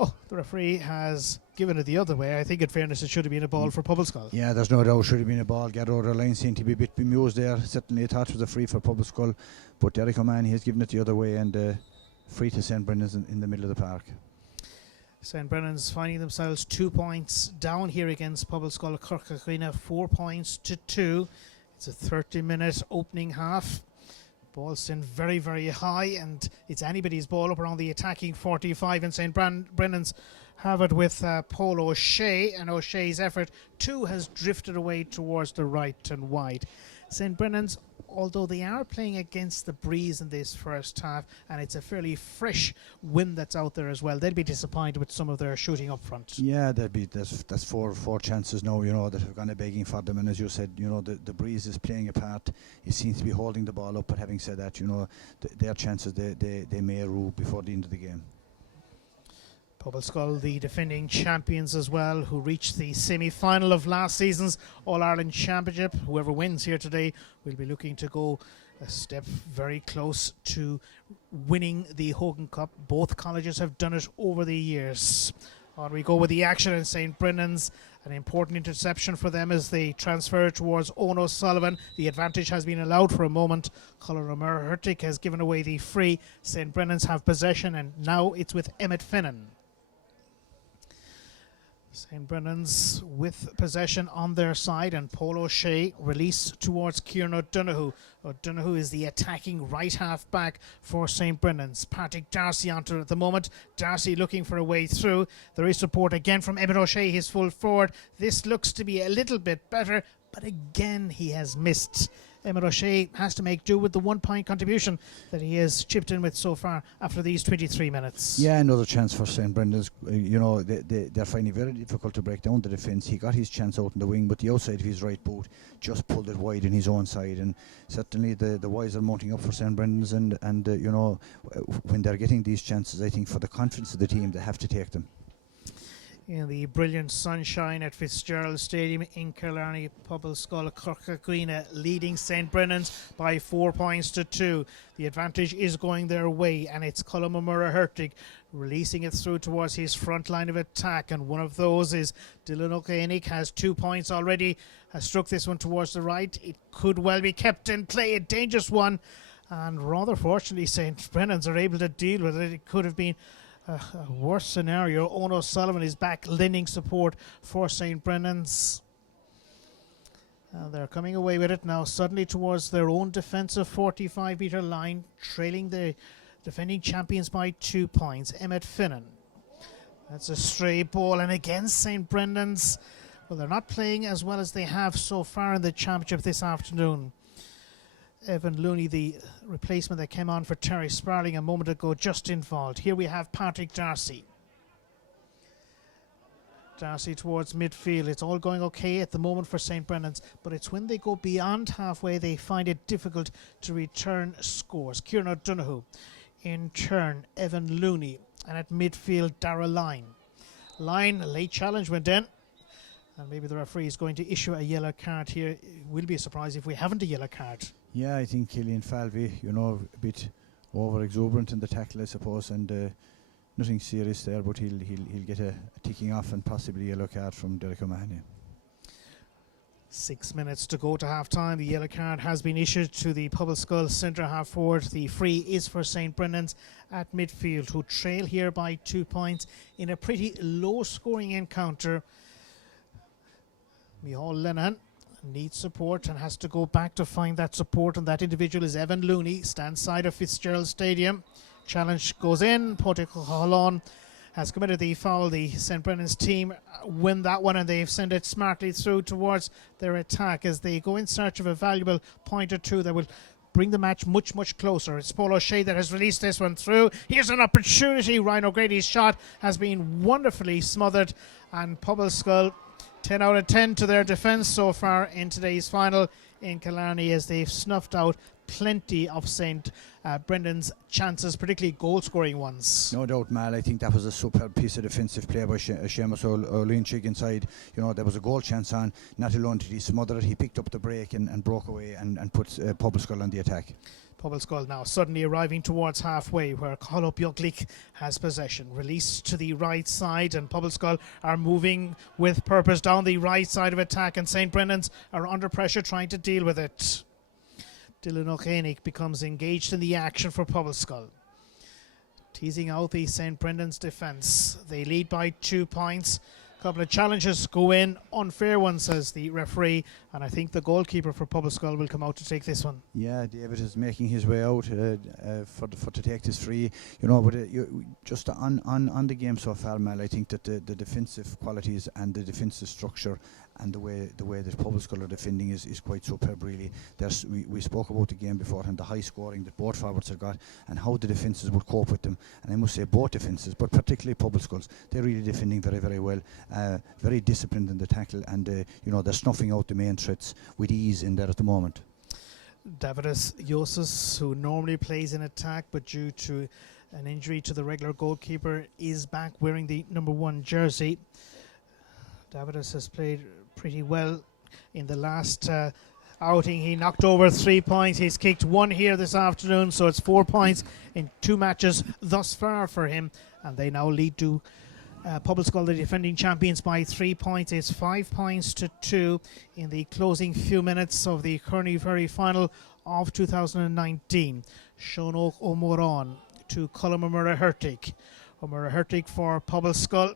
Oh, the referee has given it the other way. I think, in fairness, it should have been a ball for Pobbleskull. Yeah, there's no doubt should have been a ball. Garrod O'Line seemed to be a bit bemused there. Certainly, I thought it was a free for Pobbleskull, but Derek O'Mahony has given it the other way, and free to St. Brendan's in the middle of the park. St. Brendan's finding themselves 2 points down here against Pobbleskull Chorcha Dhuibhne, 4 points to 2. It's a 30-minute opening half. Ball's in very, very high, and it's anybody's ball up around the attacking 45, and St. Brendan's have it with Paul O'Shea, and O'Shea's effort too has drifted away towards the right and wide. St. Brendan's, although they are playing against the breeze in this first half, and it's a fairly fresh wind that's out there as well, they'll be disappointed with some of their shooting up front. Yeah, that's four chances now, you know, that have gone a begging for them. And as you said, you know, the breeze is playing a part. He seems to be holding the ball up, but having said that, you know, their chances, they may rue before the end of the game. Pobbleskull, the defending champions as well, who reached the semi-final of last season's All-Ireland Championship. Whoever wins here today will be looking to go a step very close to winning the Hogan Cup. Both colleges have done it over the years. On we go with the action in St. Brendan's. An important interception for them as they transfer towards Owen O'Sullivan. The advantage has been allowed for a moment. Colin O'Mara-Hurtig has given away the free. St. Brendan's have possession, and now it's with Emmett Finnan. St. Brendan's with possession on their side, and Paul O'Shea release towards Kieran O'Donoghue. O'Donoghue is the attacking right half back for St. Brendan's. Patrick Darcy onto it at the moment. Darcy looking for a way through. There is support again from Emmett O'Shea, his full forward. This looks to be a little bit better, but again he has missed. Emmett O'Shea has to make do with the 1 point contribution that he has chipped in with so far after these 23 minutes. Yeah, another chance for St. Brendan's. You know, they're finding it very difficult to break down the defence. He got his chance out in the wing, but the outside of his right boot just pulled it wide in his own side. And certainly the Y's are mounting up for St. Brendan's. And you know, when they're getting these chances, I think for the confidence of the team, they have to take them. In the brilliant sunshine at Fitzgerald Stadium in Killarney, Pobbleskull Chorcha Dhuibhne leading St. Brendan's by 4 points to 2. The advantage is going their way, and it's Colin O'Mara-Hurtig releasing it through towards his front line of attack, and one of those is Dylan O'Kainig, has 2 points already, has struck this one towards the right. It could well be kept in play, a dangerous one, and rather fortunately St. Brendan's are able to deal with it. It could have been a worse scenario. Owen O'Sullivan is back lending support for St. Brendan's. They're coming away with it now suddenly towards their own defensive 45-metre line, trailing the defending champions by 2 points. Emmett Finnan. That's a stray ball, and again St. Brendan's, well, they're not playing as well as they have so far in the championship this afternoon. Evan Looney, the replacement that came on for Terry Sparling a moment ago, just involved. Here we have Patrick Darcy. Darcy towards midfield. It's all going okay at the moment for St. Brennan's, but it's when they go beyond halfway they find it difficult to return scores. Kieran O'Donoghue, in turn Evan Looney, and at midfield Darragh Lyne. Lyne, a late challenge went in, and maybe the referee is going to issue a yellow card here. It will be a surprise if we haven't a yellow card. Yeah, I think Killian Falvey, a bit over exuberant in the tackle, I suppose, and nothing serious there, but he'll get a ticking off and possibly a yellow card from Derek O'Mahony. 6 minutes to go to half time. The yellow card has been issued to the Pobbleskull centre half forward. The free is for St. Brennan's at midfield, who trail here by 2 points in a pretty low scoring encounter. Micheál Lenihan needs support and has to go back to find that support, and that individual is Evan Looney, stands side of Fitzgerald Stadium. Challenge goes in. Pádraig Holland has committed the foul. The St. Brennan's team win that one, and they've sent it smartly through towards their attack as they go in search of a valuable point or two that will bring the match much, much closer. It's Paul O'Shea that has released this one through. Here's an opportunity. Ryan O'Grady's shot has been wonderfully smothered, and Pobbleskull 10 out of 10 to their defence so far in today's final in Killarney, as they've snuffed out plenty of St. Brendan's chances, particularly goal-scoring ones. No doubt, Mal. I think that was a superb piece of defensive play by Seamus O'Lynchig inside. There was a goal chance on. Not alone did he smother it, he picked up the break and broke away and put Pobbleskull on the attack. Pobbleskull now suddenly arriving towards halfway, where Cathal Beaglick has possession. Released to the right side, and Pobbleskull are moving with purpose down the right side of attack, and St. Brennan's are under pressure trying to deal with it. Dylan O'Kane becomes engaged in the action for Pobbleskull, teasing out the St. Brendan's defence. They lead by 2 points. A couple of challenges go in, unfair one, says the referee, and I think the goalkeeper for Pobbleskull will come out to take this one. Yeah, David is making his way out for to take this free. But just on the game so far, Mal, I think that the defensive qualities and the defensive structure and the way that Pobbleskull are defending is quite superb, really. We spoke about the game before, and the high scoring that both forwards have got, and how the defences would cope with them. And I must say both defences, but particularly Pobbleskull's, they're really defending very, very well. Very disciplined in the tackle, and they're snuffing out the main threats with ease in there at the moment. Davidus Josus, who normally plays in attack, but due to an injury to the regular goalkeeper, is back wearing the number 1 jersey. Davidus has played pretty well in the last outing. He knocked over 3 points. He's kicked 1 here this afternoon, so it's 4 points in 2 matches thus far for him, and they now lead to Pobbleskull, the defending champions, by 3 points. It's 5 points to 2 in the closing few minutes of the Corn Uí Mhuirí final of 2019. Sean O'Moran to Colm O'Murray-Hurtig. O'Murray-Hurtig for Pobbleskull.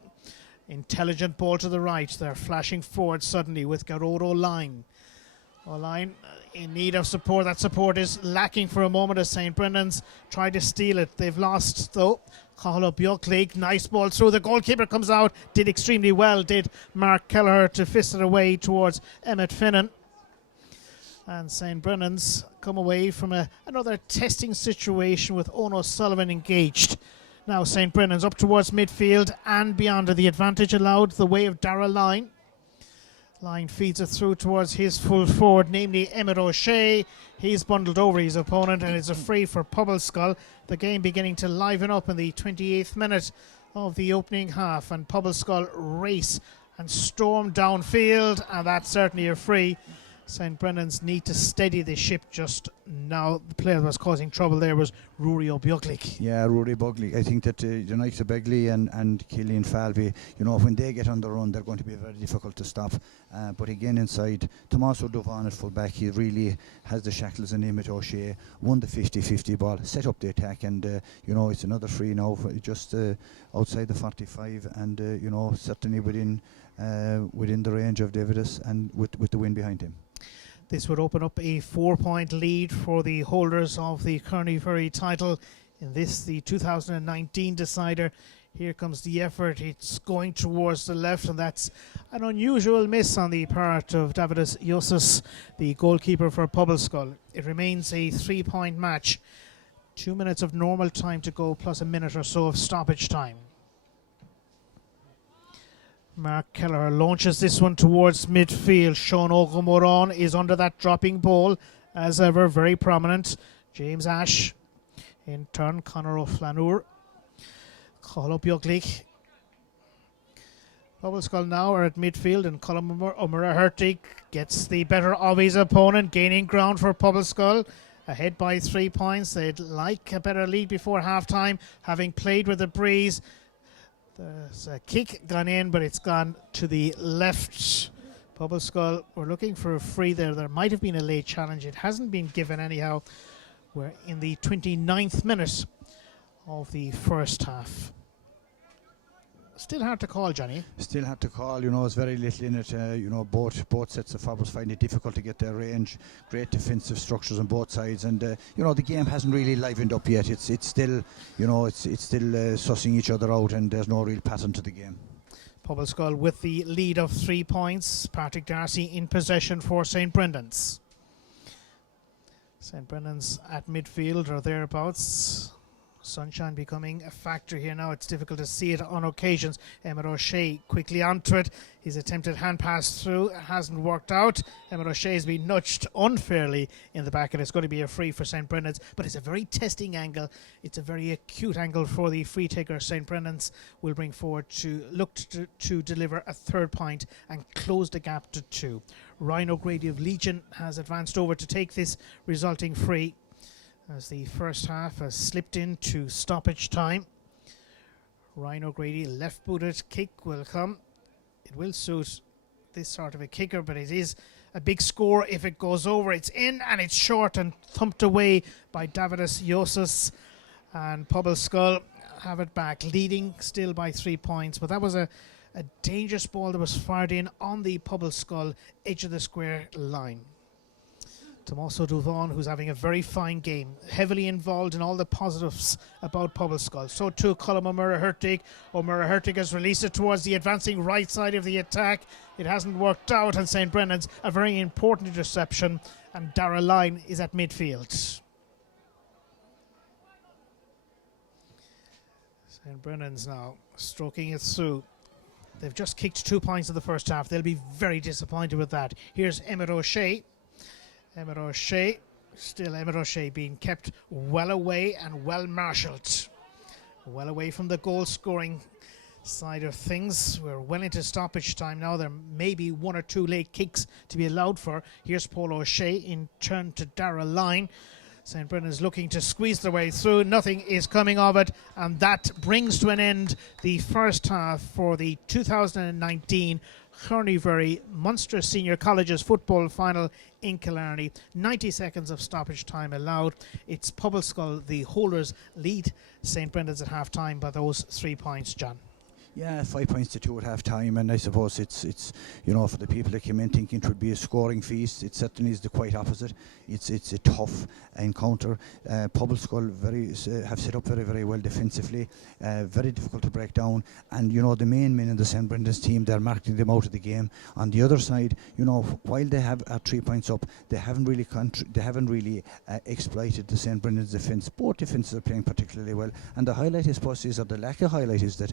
Intelligent ball to the right. They're flashing forward suddenly with Garrod O'Line. O'Line in need of support. That support is lacking for a moment as St. Brendan's try to steal it. They've lost though. Cathal Beaglick, nice ball through. The goalkeeper comes out, did extremely well, did Mark Kelleher, to fist it away towards Emmett Finnan. And St. Brennan's come away from another testing situation with Owen O'Sullivan engaged. Now St. Brennan's up towards midfield and beyond. The advantage allowed the way of Darragh Lyne. Lyne feeds it through towards his full forward, namely Emmett O'Shea. He's bundled over his opponent, and it's a free for Pobbleskull. The game beginning to liven up in the 28th minute of the opening half, and Pobbleskull race and storm downfield, and that's certainly a free. St. Brennan's need to steady the ship just now. The player that was causing trouble there was Rory O'Beaglick. Yeah, Rory Beaglick. I think that the likes of Begley and Killian Falvey, when they get on the run, they're going to be very difficult to stop. But again, inside, Tommaso Duvan at full back, he really has the shackles and Emmett O'Shea, won the 50-50 ball, set up the attack, and it's another free now, just outside the 45, and certainly within the range of Davidus, and with the win behind him. This would open up a 4-point lead for the holders of the Corn Uí Mhuirí title in this, the 2019 decider. Here comes the effort. It's going towards the left, and that's an unusual miss on the part of Davidus Josus, the goalkeeper for Pobbleskull. It remains a 3-point match. 2 minutes of normal time to go, plus a minute or so of stoppage time. Mark Kelleher launches this one towards midfield. Sean Ogamoron is under that dropping ball, as ever, very prominent. James Ash, in turn, Conor O'Flanúr. Call up Yoglik. Pobbleskull now are at midfield, and Colm O'Murray gets the better of his opponent, gaining ground for Pobbleskull. Ahead by 3 points. They'd like a better lead before half-time, having played with the breeze. There's a kick gone in, but it's gone to the left. Pobbleskull were looking for a free there. There might have been a late challenge. It hasn't been given anyhow. We're in the 29th minute of the first half. Still hard to call, Johnny. Still hard to call, you know, it's very little in it. You know, both sets of footballers find it difficult to get their range. Great defensive structures on both sides, and you know, the game hasn't really livened up yet. It's still, you know, it's still sussing each other out, and there's no real pattern to the game. Pobbleskull with the lead of 3 points. Patrick Darcy in possession for St. Brendan's. St. Brendan's at midfield or thereabouts. Sunshine becoming a factor here now. It's difficult to see it on occasions. Emmett O'Shea quickly onto it. His attempted hand pass through hasn't worked out. Emmett O'Shea has been nudged unfairly in the back, and it's going to be a free for St. Brendan's. But it's a very testing angle. It's a very acute angle for the free taker. St. Brendan's will bring forward to look to deliver a 3rd point and close the gap to 2. Ryan O'Grady of Legion has advanced over to take this resulting free, as the first half has slipped into stoppage time. Ryan O'Grady, left-booted kick will come. It will suit this sort of a kicker, but it is a big score if it goes over. It's in, and it's short and thumped away by Davidus Yosus, and Pobbleskull have it back, leading still by 3 points. But that was a dangerous ball that was fired in on the Pobbleskull edge of the square line. Tommaso Duvon, who's having a very fine game, heavily involved in all the positives about Pobbleskull. So too Colm O'Murray. O'Murray has released it towards the advancing right side of the attack. It hasn't worked out, and St. Brendan's a very important interception, and Dara Lyne is at midfield. St. Brendan's now stroking it through. They've just kicked 2 points in the first half. They'll be very disappointed with that. Here's Emmett O'Shea. Still Emmett O'Shea being kept well away and well marshalled. Well away from the goal scoring side of things. We're well into stoppage time now. There may be 1 or 2 late kicks to be allowed for. Here's Paul O'Shea in turn to Dara Lyne. St. Brendan's looking to squeeze their way through. Nothing is coming of it, and that brings to an end the first half for the 2019 Corn Uí Mhuirí Munster Senior Colleges football final in Killarney. 90 seconds of stoppage time allowed. It's Pobbleskull, the holders, lead St. Brendan's at half time by those 3 points, John. Yeah, 5 points to 2 at half time, and I suppose it's you know, for the people that came in thinking it would be a scoring feast, it certainly is the quite opposite. It's a tough encounter. Pobbleskull have set up very well defensively, very difficult to break down, and you know, the main men in the St. Brendan's team, they're marking them out of the game. On the other side, you know, while they have 3 points up, they haven't really exploited the St. Brendan's defence. Both defences are playing particularly well, and the highlight, I suppose, is, or the lack of highlight, is that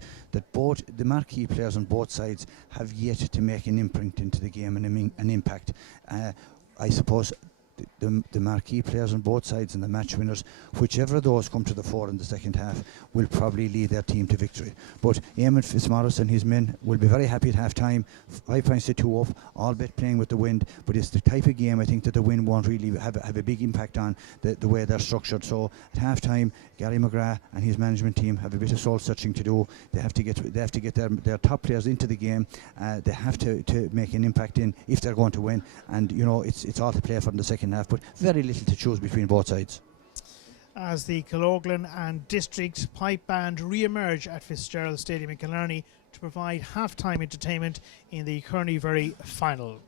both the marquee players on both sides have yet to make an imprint into the game and an impact. I suppose the marquee players on both sides and the match winners, whichever of those come to the fore in the second half, will probably lead their team to victory. But Eamon Fitzmaurice and his men will be very happy at half time. 5 points to 2 up, albeit playing with the wind, but it's the type of game I think that the wind won't really have a big impact on the way they're structured. So at half time, Gary McGrath and his management team have a bit of soul searching to do. They have to get their top players into the game. They have to make an impact in if they're going to win, and you know, it's all to play for in the second half, but very little to choose between both sides. As the Killarney and District Pipe Band re-emerge at Fitzgerald Stadium in Killarney to provide half-time entertainment in the Corn Uí Mhuirí final.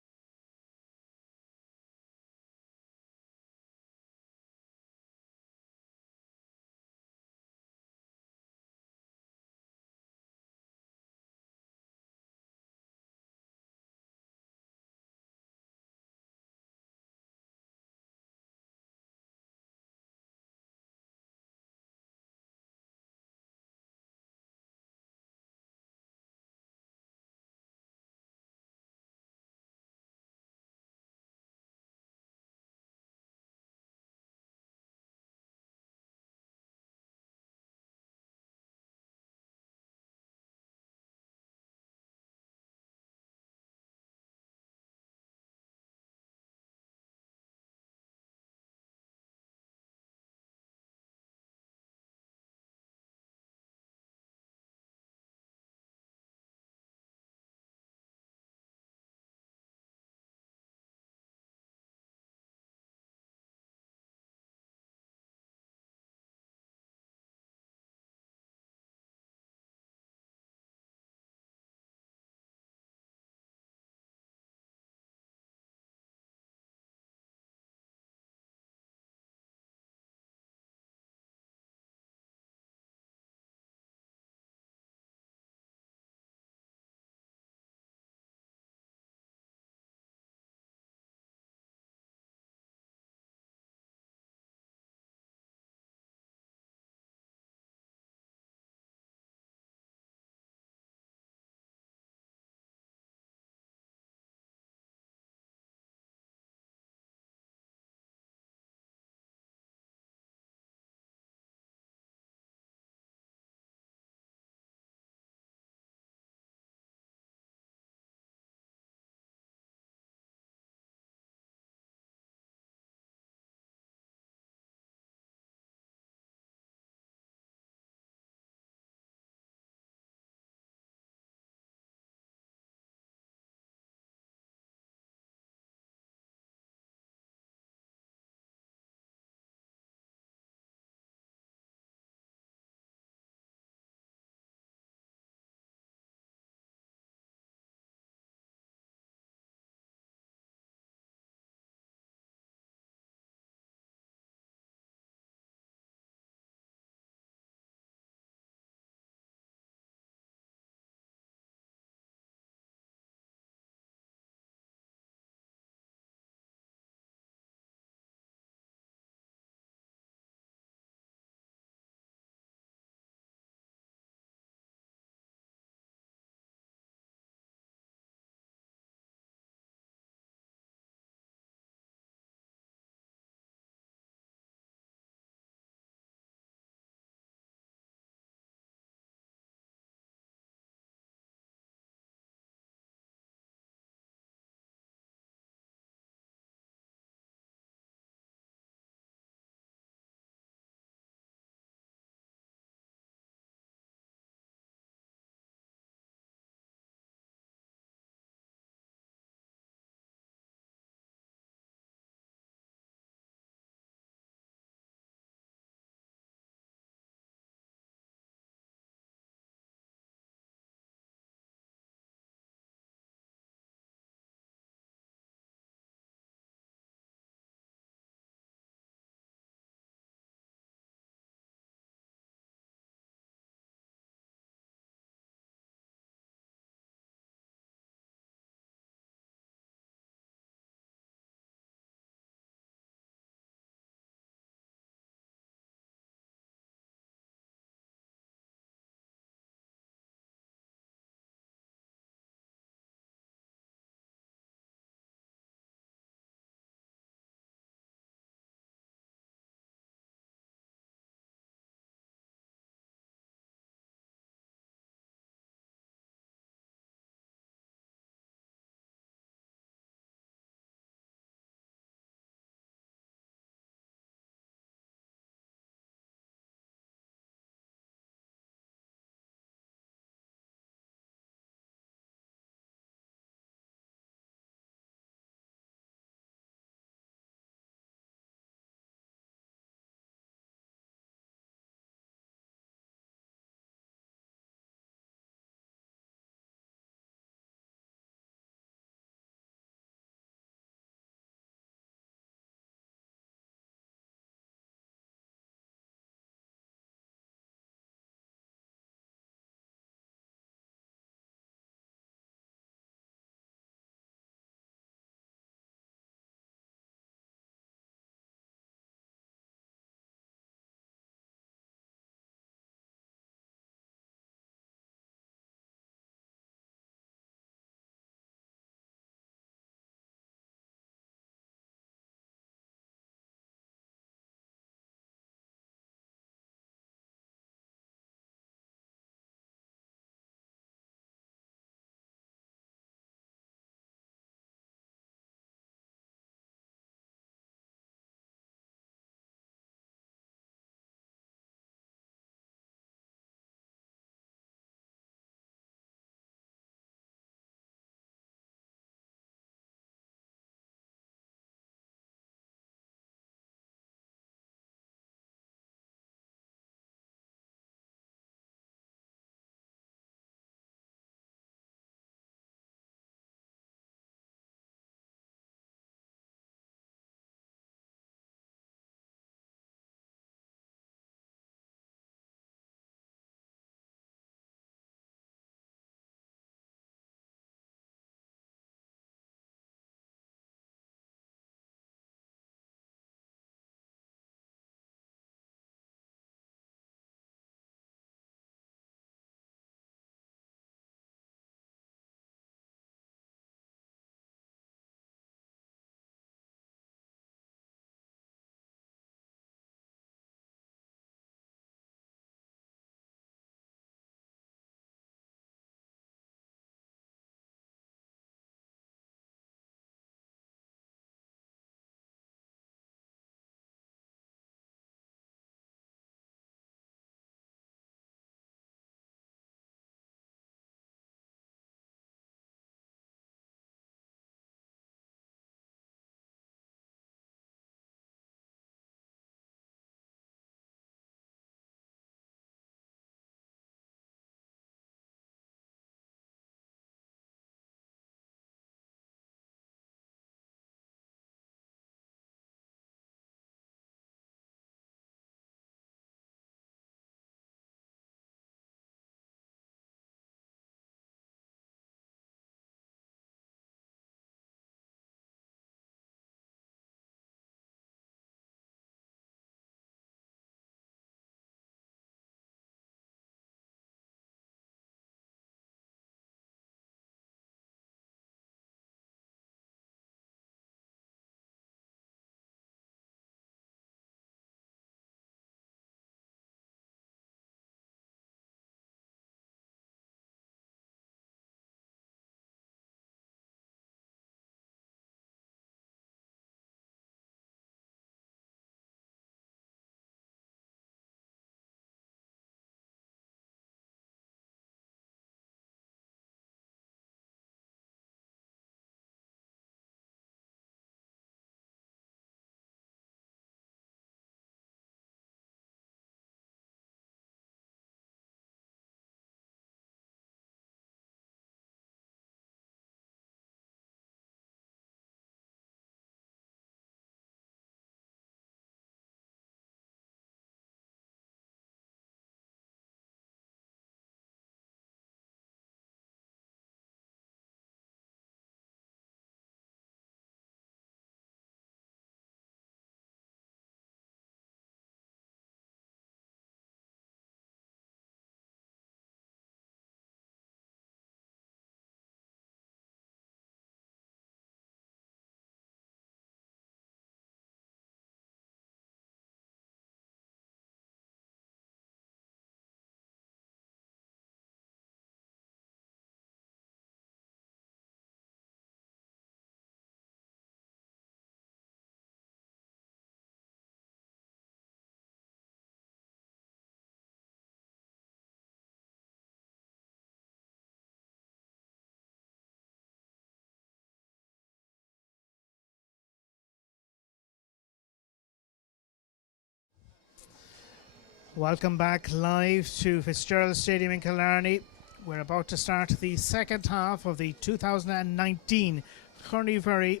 Welcome back live to Fitzgerald Stadium in Killarney. We're about to start the second half of the 2019 Corn Uí Mhuirí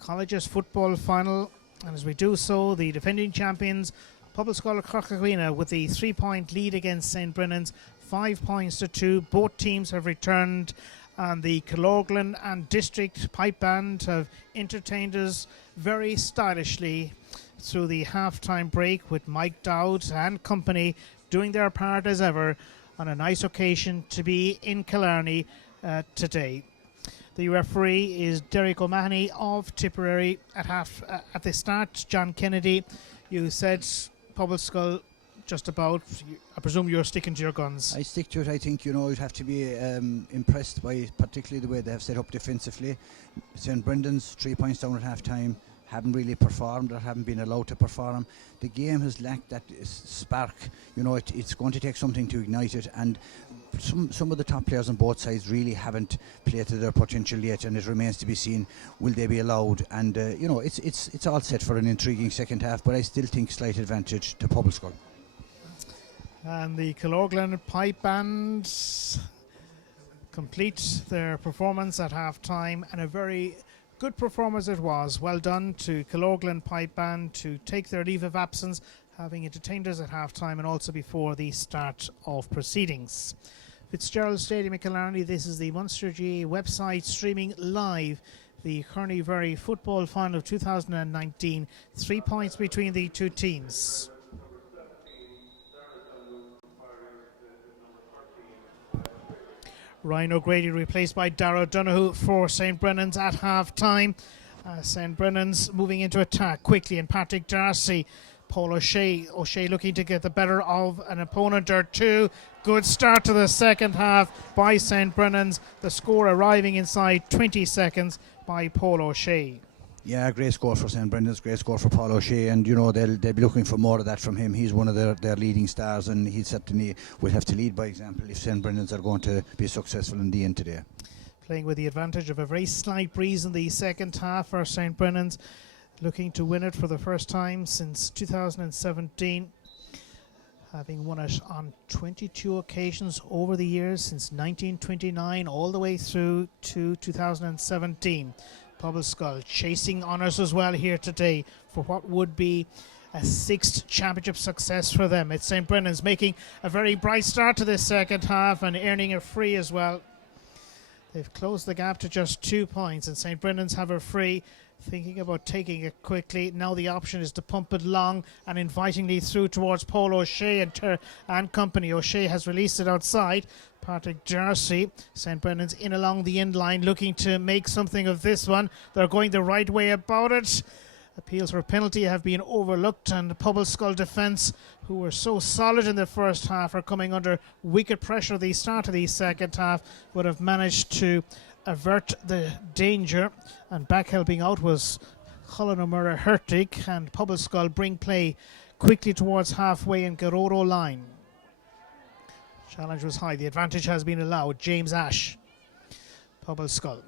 Colleges Football Final. And as we do so, the defending champions, Pobladscoil Chorcha Dhuibhne, with the 3-point lead against St. Brennan's, 5 points to 2. Both teams have returned, and the Killarney and District Pipe Band have entertained us very stylishly through the half-time break, with Mike Dowd and company doing their part as ever on a nice occasion to be in Killarney today. The referee is Derek O'Mahony of Tipperary. At the start, John Kennedy, you said Pobladscoil just about. I presume you're sticking to your guns. I stick to it. I think, you'd have to be impressed by particularly the way they have set up defensively. St. Brendan's 3 points down at half-time, haven't really performed or haven't been allowed to perform. The game has lacked that spark. It's going to take something to ignite it, and some of the top players on both sides really haven't played to their potential yet, and it remains to be seen, will they be allowed. And it's all set for an intriguing second half, but I still think slight advantage to Pobladscoil. And the Killarney Pipe Band complete their performance at half-time, and a very good performance it was. Well done to Killarney Pipe Band to take their leave of absence, having entertained us at half-time and also before the start of proceedings. Fitzgerald Stadium in Killarney, this is the Munster GAA website streaming live the Corn Uí Mhuirí Football Final of 2019. 3 points between the two teams. Ryan O'Grady replaced by Darragh Donoghue for St. Brennan's at half-time. St. Brennan's moving into attack quickly, and Patrick Darcy, Paul O'Shea looking to get the better of an opponent or two. Good start to the second half by St. Brennan's. The score arriving inside 20 seconds by Paul O'Shea. Yeah, great score for St. Brendan's, great score for Paul O'Shea, and they'll be looking for more of that from him. He's one of their leading stars, and he certainly will have to lead by example if St. Brendan's are going to be successful in the end today. Playing with the advantage of a very slight breeze in the second half for St. Brendan's, looking to win it for the first time since 2017, having won it on 22 occasions over the years since 1929 all the way through to 2017. Pobladscoil chasing honours as well here today for what would be a 6th championship success for them. It's St. Brendan's making a very bright start to this second half and earning a free as well. They've closed the gap to just 2 points, and St. Brendan's have a free, thinking about taking it quickly. Now the option is to pump it long and invitingly through towards Paul O'Shea and company. O'Shea has released it outside. Patrick Darcy, St. Brendan's in along the end line, looking to make something of this one. They're going the right way about it. Appeals for penalty have been overlooked, and the Pobladscoil defence, who were so solid in the first half, are coming under wicked pressure at the start of the second half, would have managed to avert the danger. And back helping out was Colin O'Mara Hertig, and Pobladscoil bring play quickly towards halfway in Garoro line. Challenge was high. The advantage has been allowed. James Ash, Pobladscoil.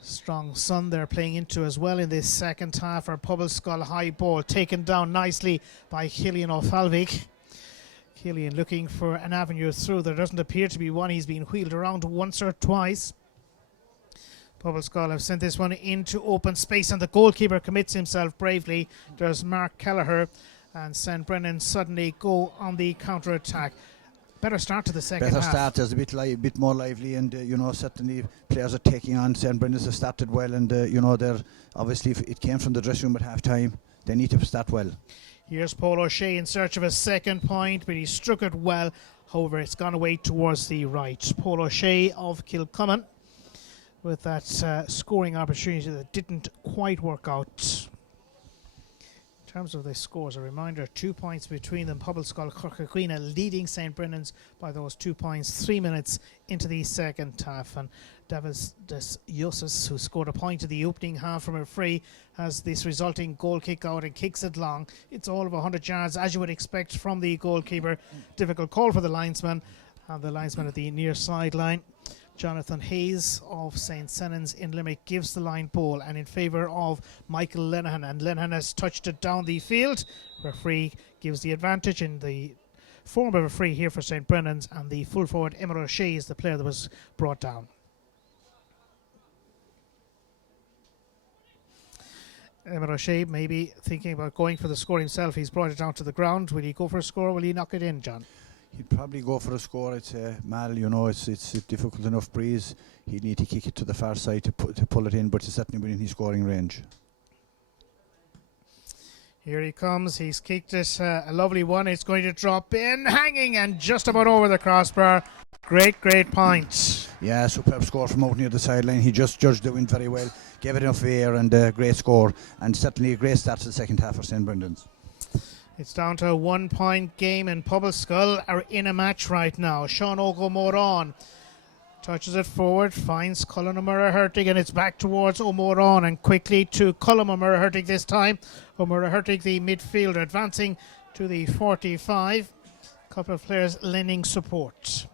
Strong Sun they're playing into as well in this second half for Pobladscoil. High ball taken down nicely by Killian O'Falvig. Killian looking for an avenue through. There doesn't appear to be one. He's been wheeled around once or twice. Pobladscoil have sent this one into open space, and the goalkeeper commits himself bravely. There's Mark Kelleher, and St. Brendan suddenly go on the counter-attack. Better start to the second half. Better start, there's a bit more lively, and certainly players are taking on. St. Brendan's have started well, and they're obviously, if it came from the dressing room at half time, they need to start well. Here's Paul O'Shea in search of a second point, but he struck it well. However, it's gone away towards the right. Paul O'Shea of Kilcommon with that scoring opportunity that didn't quite work out. In terms of the scores, a reminder, 2 points between them. Pobladscoil Chorcha Dhuibhne leading St. Brendan's by those 2 points 3 minutes into the second half. And Davis Yosis, who scored a point in the opening half from a free, has this resulting goal kick out and kicks it long. It's all of 100 yards, as you would expect from the goalkeeper. Difficult call for the linesman, and the linesman at the near sideline. Jonathan Hayes of St. Senan's in Limerick gives the line ball, and in favour of Michael Lenihan, and Lenihan has touched it down the field. Referee gives the advantage in the form of a free here for St. Brennan's, and the full forward Emma O'Shea is the player that was brought down. Emma O'Shea maybe thinking about going for the score himself. He's brought it down to the ground. Will he go for a score or will he knock it in, John? He'd probably go for a score. I'd say, Mal, you know, it's a difficult enough breeze. He'd need to kick it to the far side to pull it in, but it's certainly within his scoring range. Here he comes. He's kicked it. A lovely one. It's going to drop in, hanging and just about over the crossbar. Great point. Yeah, superb score from out near the sideline. He just judged the wind very well, gave it enough air, and a great score, and certainly a great start to the second half for St. Brendan's. It's down to a 1 point game, and Pobbleskull are in a match right now. Sean O'Moran touches it forward, finds Cullen O'Murray-Hertig, and it's back towards O'Moran, and quickly to Cullen O'Murray-Hertig this time. O'Murray-Hertig, the midfielder, advancing to the 45. A couple of players lending support.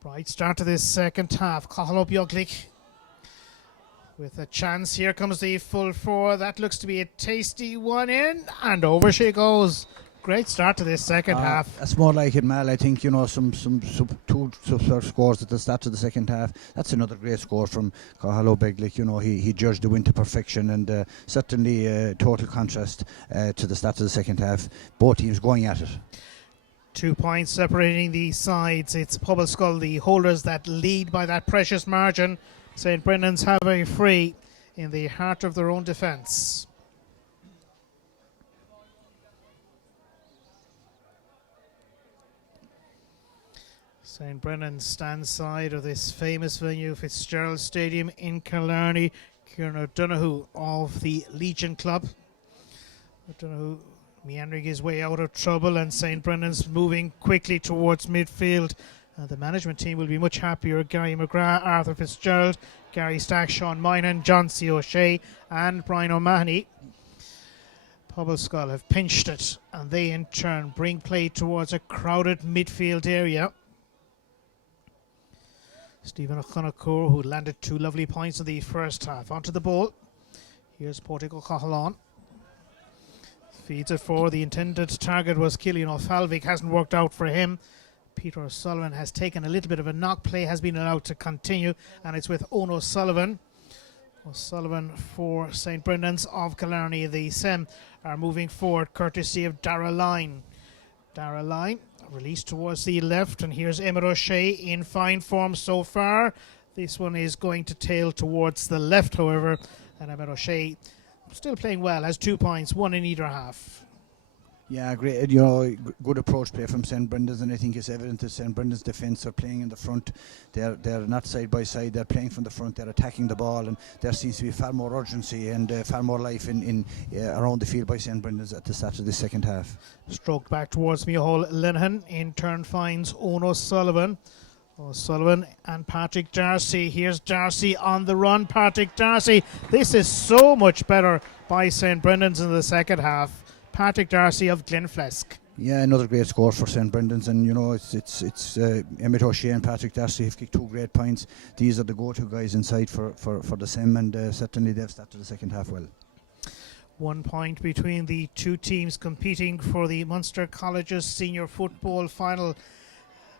Bright start to this second half. Cathal O'Bioglik with a chance. Here comes the full four. That looks to be a tasty one in, and over she goes. Great start to this second half. That's more like it, Mal. I think, you know, some two scores at the start of the second half. That's another great score from Cathal O'Bioglik. You know, he judged the win to perfection, and certainly a total contrast to the start of the second half. Both teams going at it. 2 points separating the sides. It's Pobbleskull, the holders, that lead by that precious margin. St. Brendan's have a free in the heart of their own defence. St. Brendan's stands side of this famous venue, Fitzgerald Stadium in Killarney. Kieran O'Donoghue of the Legion Club. O'Donoghue meandering his way out of trouble, and St. Brendan's moving quickly towards midfield. The management team will be much happier. Gary McGrath, Arthur Fitzgerald, Gary Stack, Sean Moynan, John C. O'Shea and Brian O'Mahony. Pobbleskull have pinched it, and they in turn bring play towards a crowded midfield area. Stephen O'Connor, who landed 2 lovely points in the first half. Onto the ball. Here's Portico Cahalan. Feeds it forward. The intended target was Cillian O'Falvig. Hasn't worked out for him. Peter O'Sullivan has taken a little bit of a knock. Play has been allowed to continue, and it's with Owen O'Sullivan. O'Sullivan for St. Brendan's of Killarney. The SEM are moving forward courtesy of Dara Line. Dara Line released towards the left, and here's Emmett O'Shea in fine form so far. This one is going to tail towards the left, however, and Emmett O'Shea still playing well, has 2 points, 1 in either half. Yeah, great. You know, good approach play from St. Brendan's, and I think it's evident that St. Brendan's defence are playing in the front. They're not side by side. They're playing from the front. They're attacking the ball, and there seems to be far more urgency and far more life in around the field by St. Brendan's at the start of the second half. Stroked back towards Micheál Linehan. In turn finds Owen O'Sullivan. O'Sullivan and Patrick Darcy. Here's Darcy on the run. Patrick Darcy. This is so much better by St. Brendan's in the second half. Patrick Darcy of Glenflesk. Yeah, another great score for St. Brendan's, and you know, it's Emmett O'Shea and Patrick Darcy have kicked 2 great points. These are the go-to guys inside for the SEM, and certainly they've started the second half well. 1 point between the two teams competing for the Munster Colleges Senior Football Final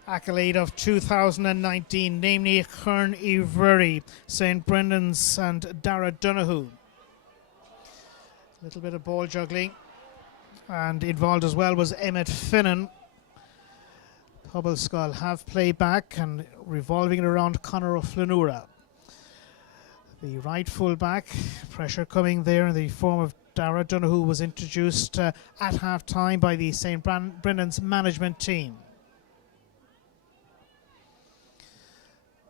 accolade of 2019, namely Corn Uí Mhuirí, St. Brendan's and Dara Donoghue. A little bit of ball juggling. And involved as well was Emmett Finnan. Pobbleskull have play back and revolving it around Conor O'Flanura. The right full back, pressure coming there in the form of Dara Donoghue, was introduced at half time by the St. Brendan's management team.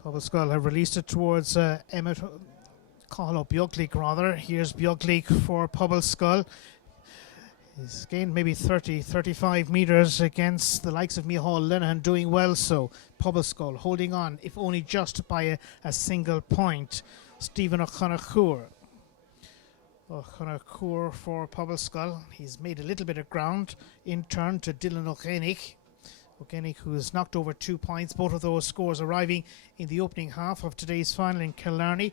Pobbleskull have released it towards Emmett Cathal O'Bioglik rather. Here's Bioglik for Pobbleskull. He's gained maybe 35 metres against the likes of Micheál Linehan, doing well so. Pobbleskull holding on, if only just by a single point. Stephen O'Connor. O'Connor for Pobbleskull. He's made a little bit of ground in turn to Dylan O'Genick. O'Genick, who has knocked over 2 points. Both of those scores arriving in the opening half of today's final in Killarney.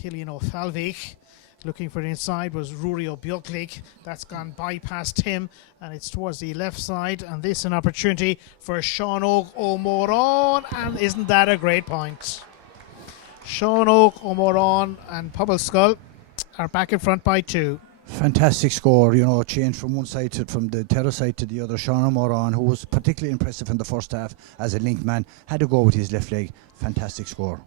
Cillian O'Falvig Looking for the inside was Rory O'Bjorklik. That's gone bypast him, and it's towards the left side. And this an opportunity for Sean O'Moran, and isn't that a great point? Sean O'Moran and Pobbleskull are back in front by 2. Fantastic score, you know, change from one side from the terrace side to the other. Sean O'Moran, who was particularly impressive in the first half as a link man, had to go with his left leg. Fantastic score.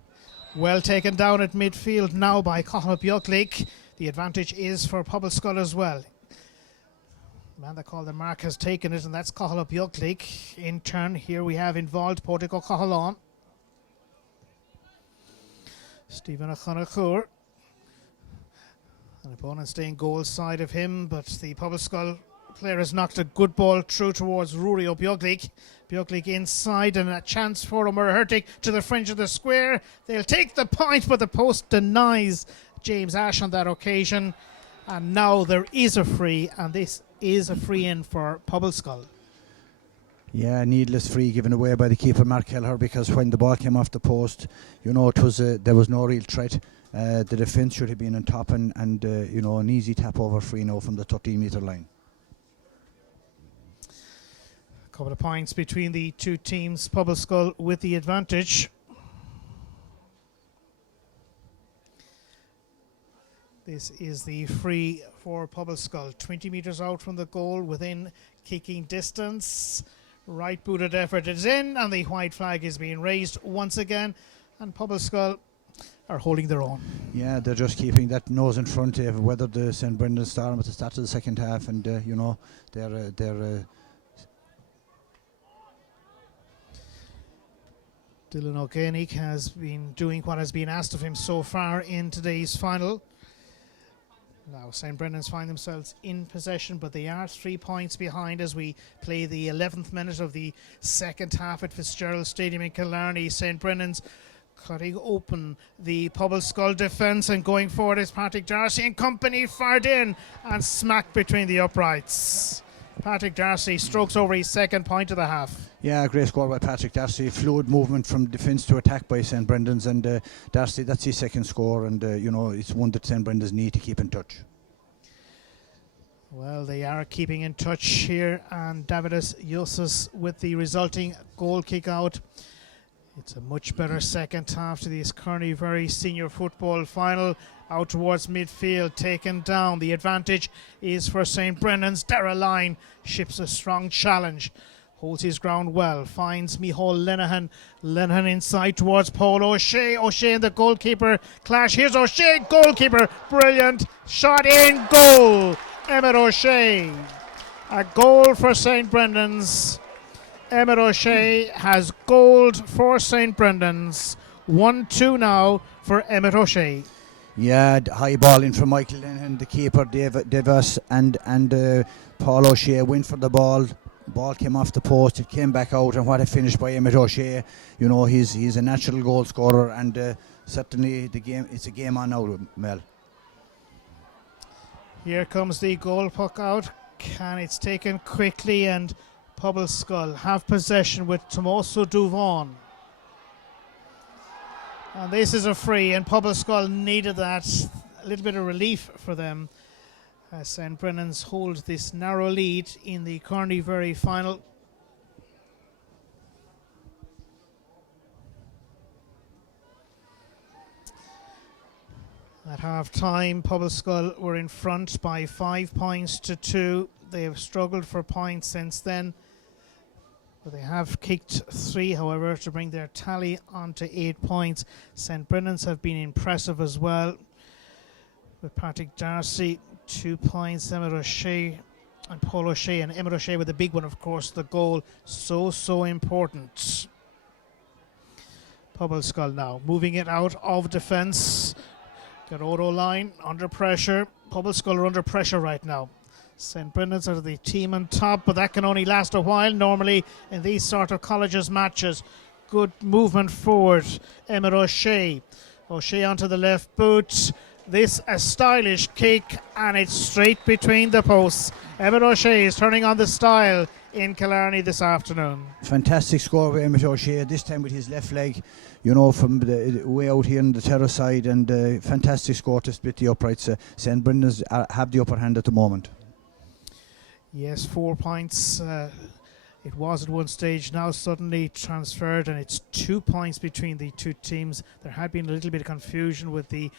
Well taken down at midfield now by Cathal Bjorklik. The advantage is for Pobbleskull as well. The man that called the mark has taken it, and that's Cathal Bjorklik. In turn, here we have involved Portico Cahalan. Stephen O'Connor. An opponent staying goal side of him, but the Pobbleskull player has knocked a good ball through towards Rory O'Bjorklik. Bjorklik inside, and a chance for O'Murhertig to the fringe of the square. They'll take the point, but the post denies James Ash on that occasion. And now there is a free, and this is a free in for Pobbleskull. Yeah, needless free given away by the keeper Mark Kelleher, because when the ball came off the post, you know, it was there was no real threat. The defence should have been on top, and you know, an easy tap over free now from the 13-metre line. A couple of points between the two teams. Pobbleskull with the advantage. This is the free for Pobbleskull. 20 metres out from the goal, within kicking distance. Right-booted effort is in, and the white flag is being raised once again. And Pobbleskull are holding their own. Yeah, they're just keeping that nose in front. They've weathered the St Brendan Storm at the start of the second half, and you know, they're Dylan O'Gainig has been doing what has been asked of him so far in today's final. Now St Brendan's find themselves in possession, but they are 3 points behind as we play the 11th minute of the second half at Fitzgerald Stadium in Killarney. St Brendan's cutting open the Pobbleskull defence, and going forward is Patrick Darcy and company, fired in and smacked between the uprights. Patrick Darcy strokes over his second point of the half. Yeah, great score by Patrick Darcy. Fluid movement from defence to attack by St Brendan's, and Darcy, that's his second score, and you know, it's one that St Brendan's need to keep in touch. Well, they are keeping in touch here, and Davidus Yosas with the resulting goal kick out. It's a much better second half to this Corn Uí Mhuirí senior football final. Out towards midfield, taken down. The advantage is for St Brendan's. Darragh Lyne ships a strong challenge. Holds his ground well. Finds Micheál Lenihan. Lenihan inside towards Paul O'Shea. O'Shea and the goalkeeper clash. Here's O'Shea, goalkeeper. Brilliant. Shot in goal. Emmett O'Shea. A goal for St Brendan's. Emmett O'Shea has goaled for St Brendan's. 1-2 now for Emmett O'Shea. Yeah, high ball in from Michael Lenihan, the keeper, Davis, and Paul O'Shea went for the ball. Ball came off the post, it came back out, and what a finish by Emmett O'Shea. You know, he's a natural goal scorer, and certainly it's a game on now, Mel. Here comes the goal puck out, and it's taken quickly, and Pobbleskull have possession with Tomoso Duvon. And this is a free, and Pobbleskull needed that. A little bit of relief for them as St Brendan's hold this narrow lead in the Corn Uí Mhuirí final. At half time, Pobbleskull were in front by 5 points to 2. They have struggled for points since then, but they have kicked 3, however, to bring their tally on to 8 points. St Brendan's have been impressive as well, with Patrick Darcy 2 points, Emmett O'Shea and Paul O'Shea, and Emmett O'Shea with the big one, of course, the goal. So important. Pobbleskull now moving it out of defence. Garoro line under pressure. Pobbleskull are under pressure right now. St Brendan's are the team on top, but that can only last a while normally in these sort of colleges matches. Good movement forward. Emmett O'Shea. O'Shea onto the left boot. This a stylish kick, and it's straight between the posts. Emmett O'Shea is turning on the style in Killarney this afternoon. Fantastic score by Emmett O'Shea, this time with his left leg, you know, from the way out here on the terrace side, and fantastic score to split the uprights. St. Brendan's have the upper hand at the moment. Yes, 4 points. It was at one stage, now suddenly transferred, and it's 2 points between the two teams. There had been a little bit of confusion with the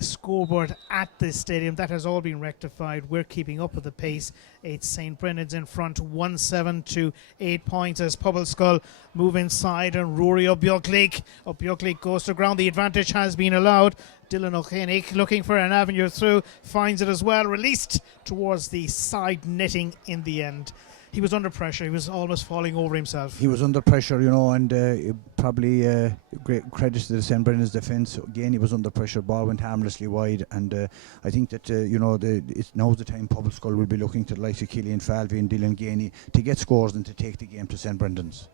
scoreboard at this stadium. That has all been rectified. We're keeping up with the pace. It's St. Brendan's in front, 1-7 to 8 points as Pobbleskull move inside, and Rory O'Biochlick goes to ground. The advantage has been allowed. Dylan O'Kanick looking for an avenue through, finds it as well, released towards the side netting in the end. He was under pressure. He was almost falling over himself. He was under pressure, you know, and probably great credit to the St. Brendan's defence. Again, he was under pressure. Ball went harmlessly wide, and I think that you know, it's now's the time Pobbleskull will be looking to the likes of Killian Falvey and Dylan Gainey to get scores and to take the game to St. Brendan's.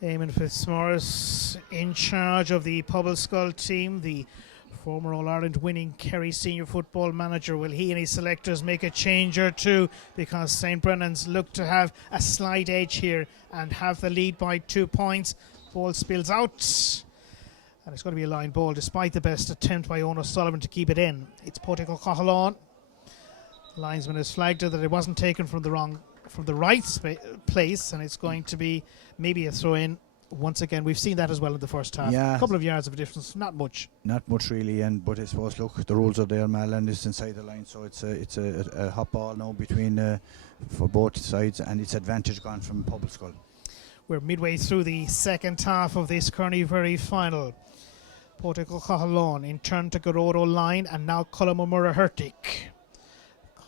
Eamon Fitzmaurice in charge of the Pobbleskull team, the former All-Ireland winning Kerry senior football manager. Will he and his selectors make a change or two, because St. Brendan's look to have a slight edge here and have the lead by 2 points. Ball spills out, and it's going to be a line ball despite the best attempt by Owen O'Sullivan to keep it in. It's Pádraig Ó Cathalan. Linesman has flagged it that it wasn't taken from the right place, and it's going to be maybe a throw in. Once again, we've seen that as well in the first half. Yeah. A couple of yards of difference, not much. Not much really, but I suppose, look, the rules are there, Mal, and it's inside the line, so it's a hot ball now between for both sides, and it's advantage gone from Pobbleskull. We're midway through the second half of this Corn Uí Mhuirí final. Pádraig Ó Cathalan in turn to Garoro line, and now Colm O'Murray-Hurtig.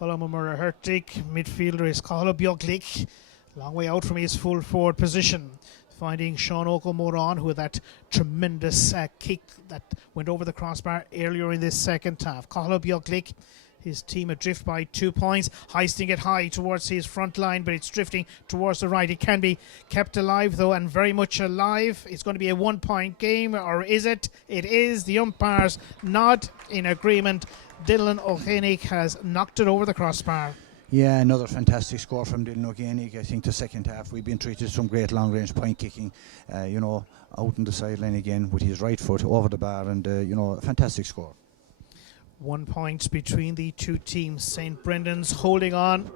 Colm O'Murray-Hurtig, midfielder is Cathal O'Biochlick, long way out from his full forward position. Finding Sean O'Moran, who had that tremendous kick that went over the crossbar earlier in this second half. Cathal O'Biochlick, his team adrift by 2 points, hoisting it high towards his front line, but it's drifting towards the right. It can be kept alive though, and very much alive. It's going to be a 1 point game, or is it? It is. The umpires nod in agreement. Dylan O'Kanick has knocked it over the crossbar. Yeah, another fantastic score from Dylan O'Kanick. I think the second half we've been treated to some great long-range point kicking, you know, out on the sideline again with his right foot over the bar, and you know, a fantastic score. 1 point between the two teams. St. Brendan's holding on.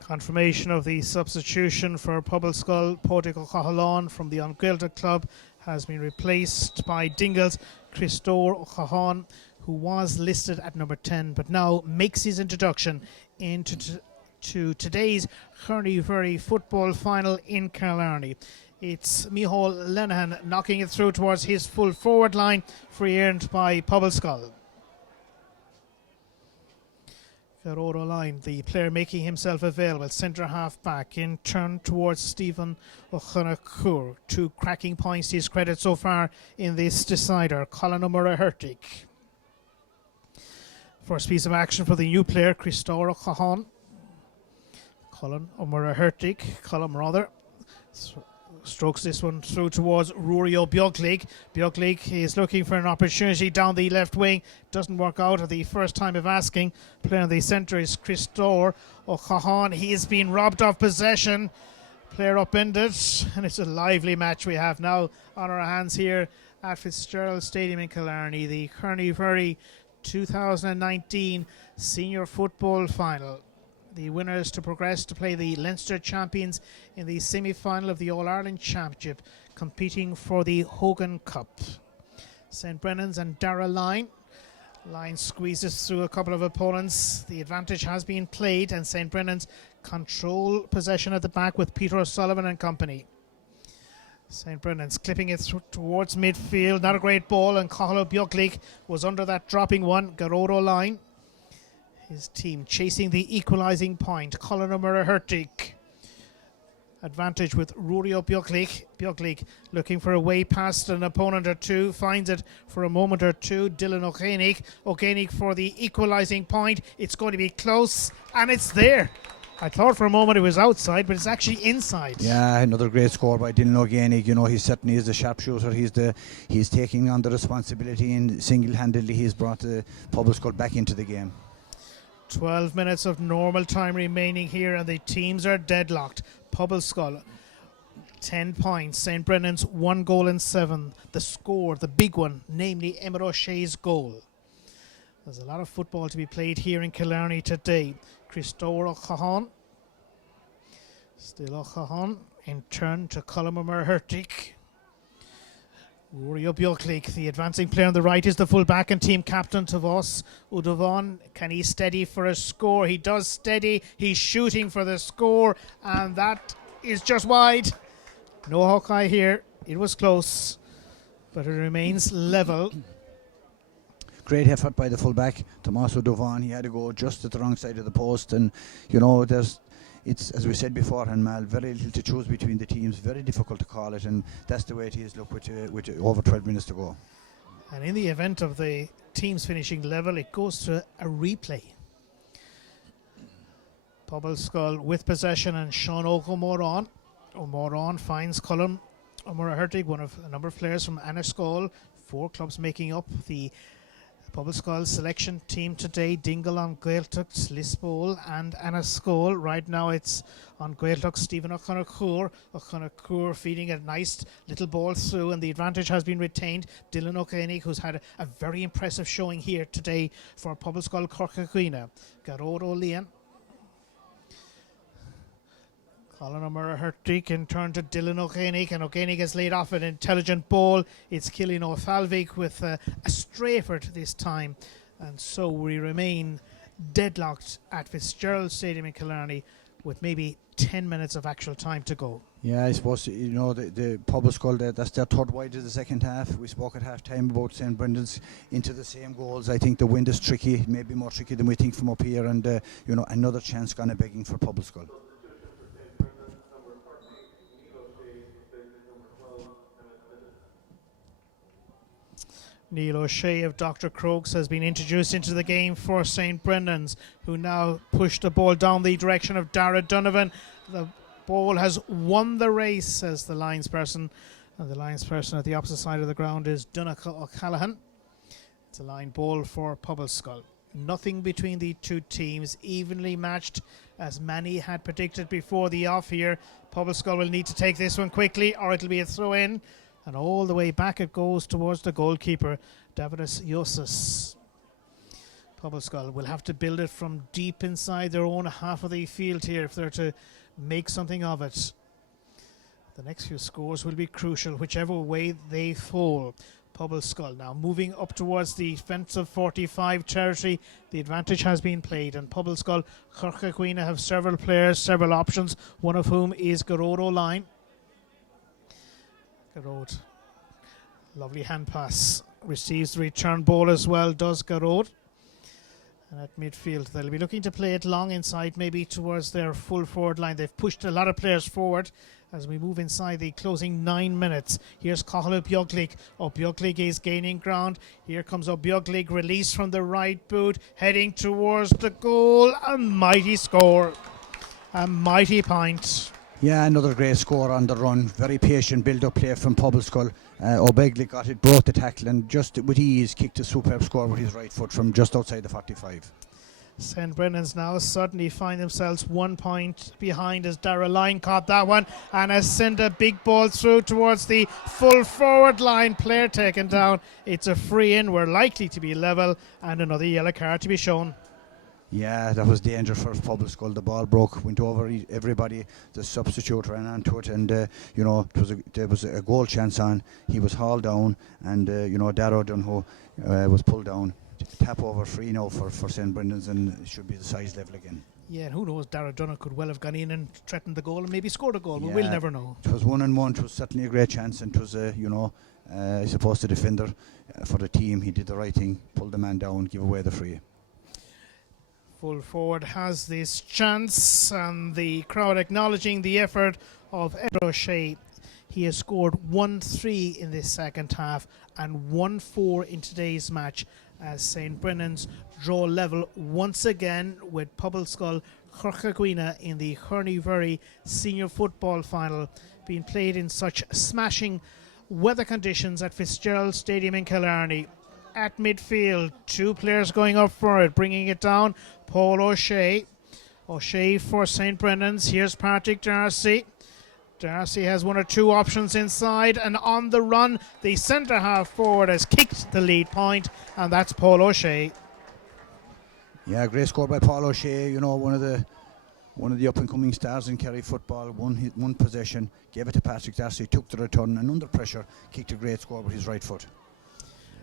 Confirmation of the substitution for Pobbleskull. Pádraig Ó Cathalan from the Unquilted Club has been replaced by Dingle's Christopher O'Cahan, who was listed at number 10 but now makes his introduction into today's Corn Uí Mhuirí football final in Killarney. It's Micheál Lenihan knocking it through towards his full forward line, free earned by Pobbleskull. Garoro line, the player making himself available, centre half back, in turn towards Stephen O'Connor. 2 cracking points to his credit so far in this decider. Colm O'Murray-Hurtig. First piece of action for the new player, Christopher O'Cahan. Colm O'Murray-Hurtig, strokes this one through towards Rory O'Biochlick. Biochlick is looking for an opportunity down the left wing. Doesn't work out at the first time of asking. Player in the centre is Christopher O'Cahan. He has been robbed of possession. Player upended, and it's a lively match we have now on our hands here at Fitzgerald Stadium in Killarney. The Corn Uí Mhuirí 2019 Senior Football Final. The winners to progress to play the Leinster champions in the semi-final of the All-Ireland Championship, competing for the Hogan Cup. St. Brendan's and Dara Line. Line squeezes through a couple of opponents. The advantage has been played, and St. Brendan's control possession at the back with Peter O'Sullivan and company. St. Brendan's clipping it towards midfield. Not a great ball, and Cathal O'Biochlick was under that dropping one. Garoro Line. His team chasing the equalising point. Colm O'Murray-Hurtig. Advantage with Rory O'Biochlick. Biochlick looking for a way past an opponent or two. Finds it for a moment or two. Dylan O'Kanick. O'Kanick for the equalising point. It's going to be close, and it's there. I thought for a moment it was outside, but it's actually inside. Yeah, another great score by Dylan O'Gainig. You know, he certainly is a sharpshooter. He's taking on the responsibility, and single-handedly he's brought the Pobbleskull back into the game. 12 minutes of normal time remaining here, and the teams are deadlocked. Pobbleskull 10 points, St. Brennan's 1 goal and 7. The score, the big one, namely Emmet O'Shea's goal. There's a lot of football to be played here in Killarney today. Christopher O'Cahan, still O'Cahan, in turn to Colm Mhuirí. Rory O'Bjorklig, the advancing player on the right, is the full-back and team captain to us. Udovon, can he steady for a score? He does steady. He's shooting for the score, and that is just wide. No Hawkeye here. It was close, but it remains level. Great effort by the fullback, Tommaso Duvan. He had to go just at the wrong side of the post, and you know, it's as we said before, and Mal, very little to choose between the teams. Very difficult to call it, and that's the way it is. Look, with over 12 minutes to go. And in the event of the teams finishing level, it goes to a replay. Pobbleskull with possession, and Sean O'Moran. O'Moran finds Colm Mhuirí, one of a number of players from Anascole. 4 clubs making up the Pobbleskull selection team today. Dingle on Gaeltacht, Lisbol and Anascole. Right now it's on Gaeltacht, Stephen O'Connor. O'Connor feeding a nice little ball through, and the advantage has been retained. Dylan O'Gainig, who's had a very impressive showing here today for Pobbleskull Chorcha Dhuibhne. Garrod O'Lean. Colin Mhuirí can turn to Dylan O'Gainig, and O'Gainig has laid off an intelligent ball. It's Cillian O'Falvig with a stray effort this time, and so we remain deadlocked at Fitzgerald Stadium in Killarney with maybe 10 minutes of actual time to go. Yeah, I suppose, you know, the Pobbleskull, that's their third wide of the second half. We spoke at half time about St. Brendan's into the same goals. I think the wind is tricky, maybe more tricky than we think from up here, and you know, another chance gone a begging for Pobbleskull. Neil O'Shea of Dr. Crokes has been introduced into the game for St. Brendan's, who now push the ball down the direction of Dara Donovan. The ball has won the race, says the linesperson. And the linesperson at the opposite side of the ground is Donnacha O'Callaghan. It's a line ball for Pobbleskull. Nothing between the two teams, evenly matched, as many had predicted before the off here. Pobbleskull will need to take this one quickly, or it'll be a throw-in. And all the way back it goes towards the goalkeeper, Davidus Yosus. Pobbleskull will have to build it from deep inside their own half of the field here if they're to make something of it. The next few scores will be crucial, whichever way they fall. Pobbleskull now moving up towards the defensive 45 territory. The advantage has been played, and Pobbleskull, Chorcha Dhuibhne have several players, several options, one of whom is Garrod O'Lean. Garrod, lovely hand pass, receives the return ball as well, does Garrod. And at midfield they'll be looking to play it long inside, maybe towards their full forward line. They've pushed a lot of players forward as we move inside the closing 9 minutes. Here's Cathal O'Bjorklig. O'Bjorklig is gaining ground. Here comes O'Bjorklig, released from the right boot, heading towards the goal. A mighty score, a mighty point. Yeah, another great score on the run. Very patient build-up play from Pobbleskull. O'Begley got it, broke the tackle, and just with ease kicked a superb score with his right foot from just outside the 45. St. Brennan's now suddenly find themselves 1 point behind as Dara Lyne caught that one and has sent a big ball through towards the full forward line. Player taken down. It's a free in. We're likely to be level, and another yellow card to be shown. Yeah, that was danger for Pobbleskull. The ball broke, went over everybody. The substitute ran onto it, and you know, there was a goal chance on. He was hauled down, and you know, Darrow Dunho was pulled down. Tap over free now for St. Brendan's, and it should be the size level again. Yeah, and who knows, Dara Dunno could well have gone in and threatened the goal and maybe scored a goal, but we'll never know. It was 1-on-1. It was certainly a great chance, and it was, you know, I suppose the defender for the team, he did the right thing, pulled the man down, give away the free. Full forward has this chance, and the crowd acknowledging the effort of Ed O'Shea. He has scored 1-3 in this second half and 1-4 in today's match, as St. Brennan's draw level once again with Pobbleskull Chorcha Dhuibhne in the Corn Uí Mhuirí senior football final, being played in such smashing weather conditions at Fitzgerald Stadium in Killarney. At midfield, two players going up for it, bringing it down. Paul O'Shea. O'Shea for St. Brendan's. Here's Patrick Darcy. Darcy has one or two options inside, and on the run, the centre half forward has kicked the lead point, and that's Paul O'Shea. Yeah, great score by Paul O'Shea. You know, one of the up and coming stars in Kerry football. One possession, gave it to Patrick Darcy, took the return, and under pressure kicked a great score with his right foot.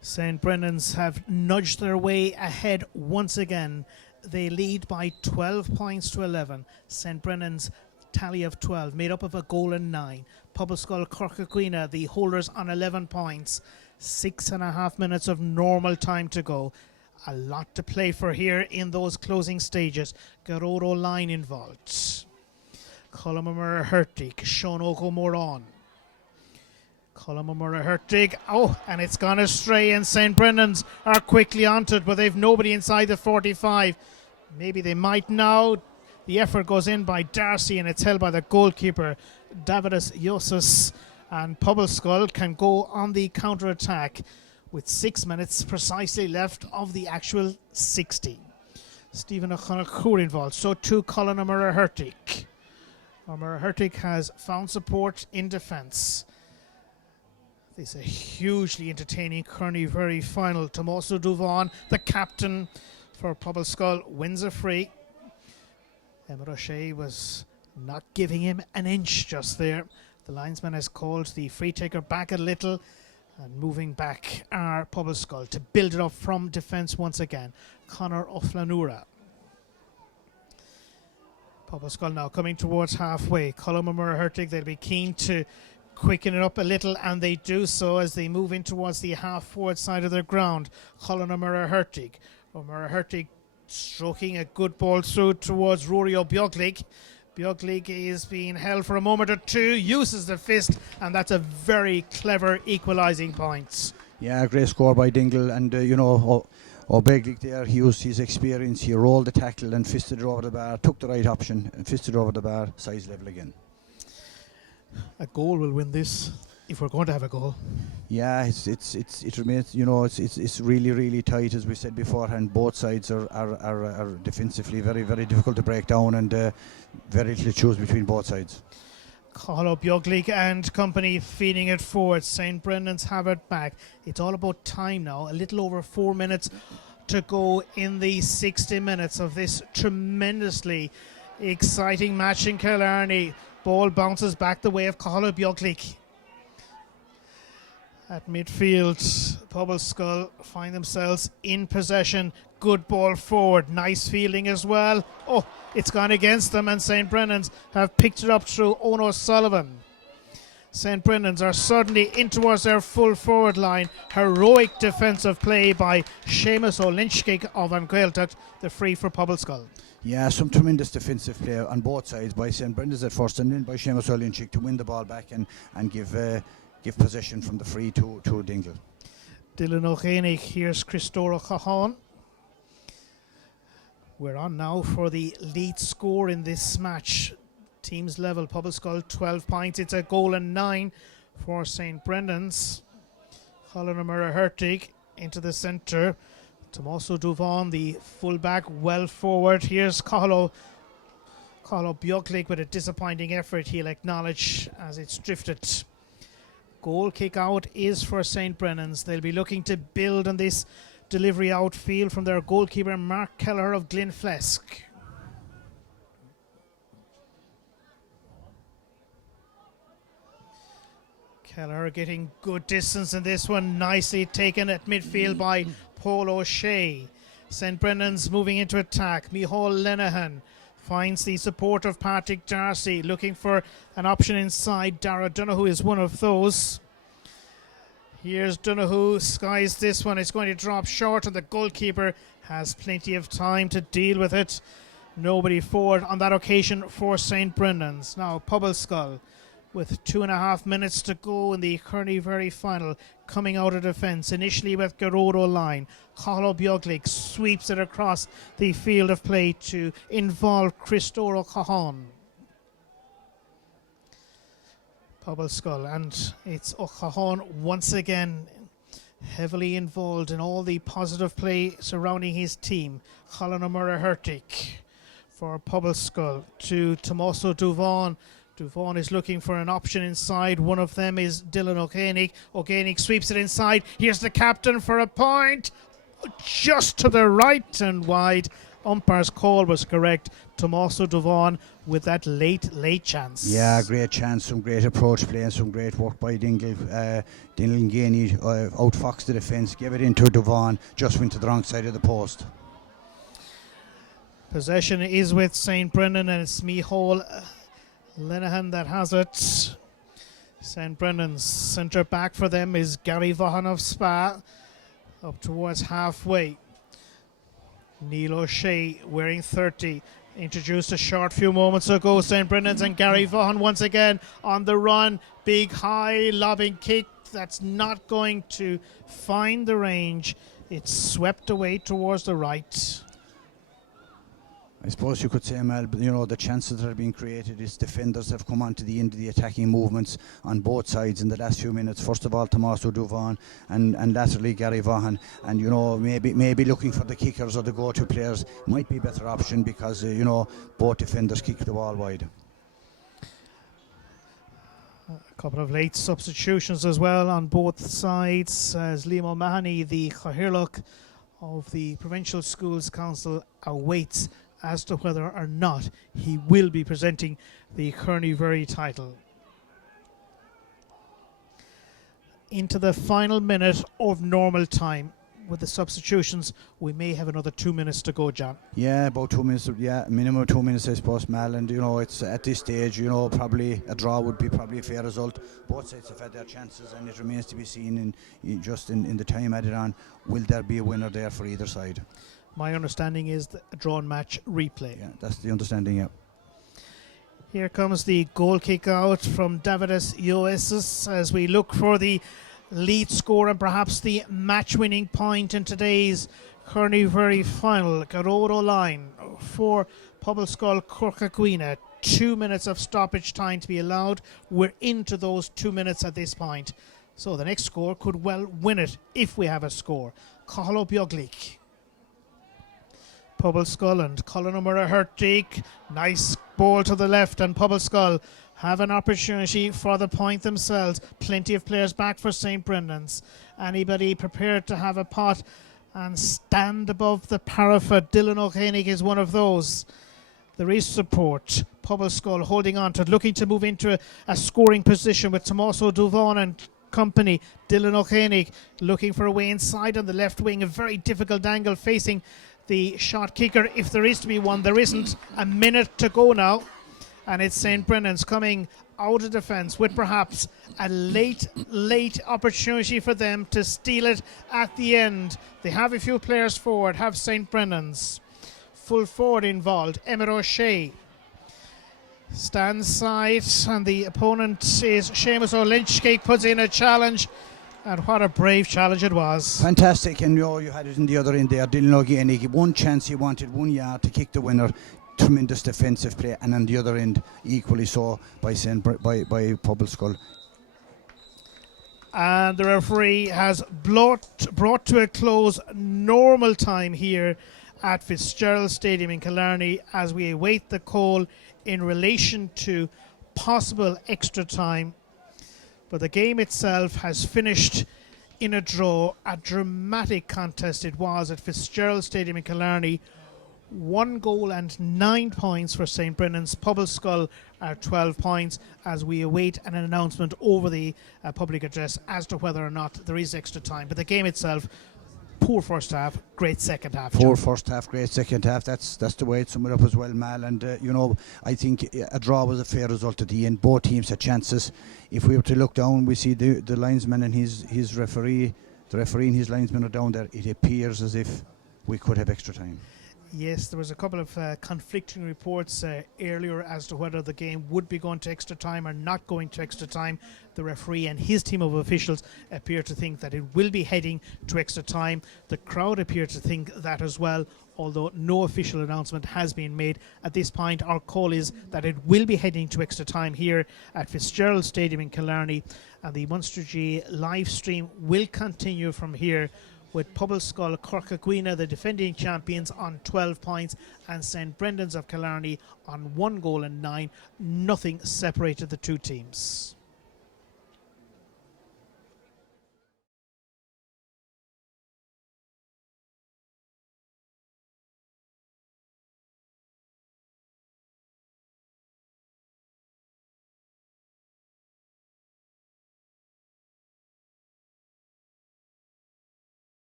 St. Brendan's have nudged their way ahead once again. They lead by 12 points to 11. St. Brendan's tally of 12, made up of a goal and 9. Pobbleskull Chorcha Dhuibhne, the holders, on 11 points. 6.5 minutes of normal time to go. A lot to play for here in those closing stages. Garoro line involved. Colummer Hertig, Sean Moran. Colummer Hertig, and it's gone astray, and St. Brendan's are quickly onto it, but they've nobody inside the 45. Maybe they might now. The effort goes in by Darcy, and it's held by the goalkeeper, Davidus Yosus, and Pobbleskull can go on the counter-attack with 6 minutes precisely left of the actual 60. Stephen O'Connor involved, so too Colin Hertig. Hertig has found support in defence. This is a hugely entertaining Corn Uí Mhuirí final. Tomaso Duvon, the captain for Pobbleskull, wins a free. Emma O'Shea was not giving him an inch just there. The linesman has called the free taker back a little, and moving back are Pobbleskull to build it up from defence once again. Conor O'Flanura. Pobbleskull now coming towards halfway. Colin Hertig, they'll be keen to quicken it up a little, and they do so as they move in towards the half-forward side of their ground. Colin Hertig. Hertig stroking a good ball through towards Rory O'Bioglig. Bioglig is being held for a moment or two, uses the fist, and that's a very clever equalising point. Yeah, great score by Dingle, and O'Bioglig there, he used his experience, he rolled the tackle and fisted it over the bar, took the right option and fisted it over the bar, size level again. A goal will win this, if we're going to have a goal. Yeah, it remains. It's really tight, as we said beforehand. Both sides are defensively very difficult to break down, and very little to choose between both sides. Carlo Bioglig and company feeding it forward. St. Brendan's have it back. It's all about time now. A little over 4 minutes to go in the 60 minutes of this tremendously exciting match in Killarney. Ball bounces back the way of Carlo Bioglig. At midfield, Pobbleskull find themselves in possession. Good ball forward. Nice fielding as well. It's gone against them, and St. Brendan's have picked it up through Owen O'Sullivan. St. Brendan's are suddenly in towards their full forward line. Heroic defensive play by Seamus O'Lynchgig of Gaeltacht, the free for Pobbleskull. Yeah, some tremendous defensive play on both sides by St. Brendan's at first, and then by Seamus O'Lynchgig to win the ball back and give possession from the free to Dingle. Dylan O'Hanig, here's Christoro Cahan. We're on now for the lead score in this match. Teams level, Pobbleskull 12 points. It's a goal and 9 for St. Brendan's. Colin Hertig into the centre. Tomaso Duvon, the fullback, well forward. Here's Carlo Bioglig with a disappointing effort, he'll acknowledge, as it's drifted. Goal kick out is for St. Brendan's. They'll be looking to build on this delivery outfield from their goalkeeper Mark Kelleher of Glenflesk. Kelleher getting good distance in this one. Nicely taken at midfield by Paul O'Shea. St. Brendan's moving into attack. Micheál Lenihan finds the support of Patrick Darcy, looking for an option inside. Dara Donoghue is one of those. Here's Donoghue, skies this one. It's going to drop short, and the goalkeeper has plenty of time to deal with it. Nobody forward on that occasion for St. Brendan's. Now Pobbleskull with 2.5 minutes to go in the Corn Uí Mhuirí final. Coming out of defence, initially with Garrodo line. Cathal Beaglic sweeps it across the field of play to involve Christopher O'Cahan. Pobbleskull, and it's O'Cahan once again heavily involved in all the positive play surrounding his team. Colin O'Murray for Pobbleskull to Tommaso Dhuibhne. Dhuibhne is looking for an option inside. One of them is Dylan O'Koenig. O'Koenig sweeps it inside. Here's the captain for a point. Just to the right and wide. Umpire's call was correct. Tommaso Dhuibhne with that late chance. Yeah, great chance, some great approach play and some great work by Dingle. Dylan Gainey outfoxed the defence, gave it into Dhuibhne, just went to the wrong side of the post. Possession is with St. Brendan, and it's Micheál Lenihan that has it. St. Brendan's centre back for them is Gary Vaughan of Spa, up towards halfway. Neil O'Shea wearing 30, introduced a short few moments ago. St. Brendan's and Gary Vaughan once again on the run. Big high lobbing kick that's not going to find the range. It's swept away towards the right. I suppose you could say, Mal, the chances that are being created is defenders have come on to the end of the attacking movements on both sides in the last few minutes. First of all, Tommaso Dhuibhne and laterally Gary Vaughan. And, maybe looking for the kickers or the go-to players might be a better option because, both defenders kick the ball wide. A couple of late substitutions as well on both sides as Liam O'Mahony, the Cathaoirleach of the Provincial Schools Council, awaits as to whether or not he will be presenting the Corn Uí Mhuirí title. Into the final minute of normal time. With the substitutions, we may have another 2 minutes to go, John. Yeah, about 2 minutes. Yeah, minimum 2 minutes, I suppose, Mal. And it's at this stage, probably a draw would be probably a fair result. Both sides have had their chances, and it remains to be seen in the time added on. Will there be a winner there for either side? My understanding is a drawn match replay. Yeah, that's the understanding. Yeah. Here comes the goal kick out from Davidas Ioessis as we look for the lead score and perhaps the match-winning point in today's Corn Uí Mhuirí final. Garrodo line for Pobbleskull Chorcha Dhuibhne. 2 minutes of stoppage time to be allowed. We're into those 2 minutes at this point. So the next score could well win it if we have a score. Cathal Beaglic. Pobbleskull and Colin O'Murray. Nice ball to the left, and Pobbleskull have an opportunity for the point themselves. Plenty of players back for St. Brendan's. Anybody prepared to have a pot and stand above the parapet? Dylan O'Koenig is one of those. There is support. Pobbleskull holding on to it, looking to move into a scoring position with Tommaso Dhuibhne and company. Dylan O'Koenig looking for a way inside on the left wing. A very difficult angle facing the shot kicker, if there is to be one. There isn't. A minute to go now. And it's St. Brendan's coming out of defence with perhaps a late opportunity for them to steal it at the end. They have a few players forward, have St. Brendan's. Full forward involved, Emmett O'Shea. Stands side, and the opponent is Seamus O'Lynch. Puts in a challenge, and what a brave challenge it was. Fantastic, and you had it in the other end there. Dylan O'Koenig, one chance, he wanted 1 yard to kick the winner. Tremendous defensive play, and on the other end equally so by Pobbleskull. And the referee has brought to a close normal time here at Fitzgerald Stadium in Killarney as we await the call in relation to possible extra time. But the game itself has finished in a draw. A dramatic contest it was at Fitzgerald Stadium in Killarney. 1 goal and 9 points for St. Brendan's. Pobbleskull are 12 points as we await an announcement over the public address as to whether or not there is extra time. But the game itself, poor first half, great second half. Poor first half, great second half. That's the way it summed it up as well, Mal. And I think a draw was a fair result at the end. Both teams had chances. If we were to look down, we see the linesman and his referee. The referee and his linesman are down there. It appears as if we could have extra time. Yes, there was a couple of conflicting reports earlier as to whether the game would be going to extra time or not going to extra time. The referee and his team of officials appear to think that it will be heading to extra time. The crowd appear to think that as well, although no official announcement has been made. At this point, our call is that it will be heading to extra time here at Fitzgerald Stadium in Killarney, and the Munster G live stream will continue from here, with Pobbleskull Chorcha Dhuibhne, the defending champions, on 12 points, and St Brendan's of Killarney on 1 goal and 9. Nothing separated the two teams.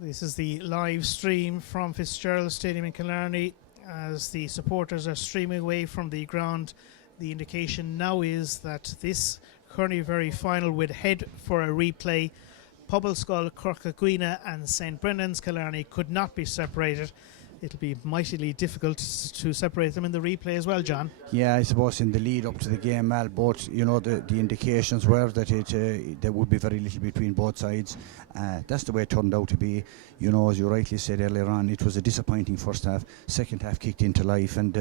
This is the live stream from Fitzgerald Stadium in Killarney as the supporters are streaming away from the ground. The indication now is that this Corn Uí Mhuirí final would head for a replay. Pobbleskull, Chorcha Dhuibhne and St Brendan's Killarney could not be separated. It'll be mightily difficult to separate them in the replay as well, John. Yeah, I suppose in the lead up to the game, Mal, both, the indications were that there would be very little between both sides. That's the way it turned out to be. As you rightly said earlier on, it was a disappointing first half. Second half kicked into life, and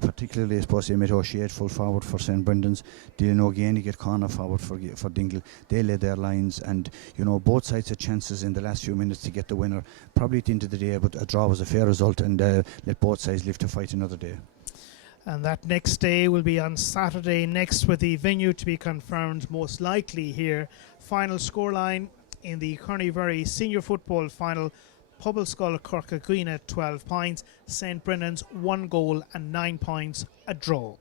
particularly I suppose Emmett O'Shea full forward for St Brendan's. Again, get corner forward for Dingle. They led their lines, and both sides had chances in the last few minutes to get the winner. Probably at the end of the day, but a draw was a fair result, and let both sides live to fight another day. And that next day will be on Saturday next, with the venue to be confirmed most likely here. Final scoreline in the Corn Uí Mhuirí Senior Football Final: Pobbleskull Chorcha Dhuibhne 12 points, St Brendan's 1 goal and 9 points, a draw.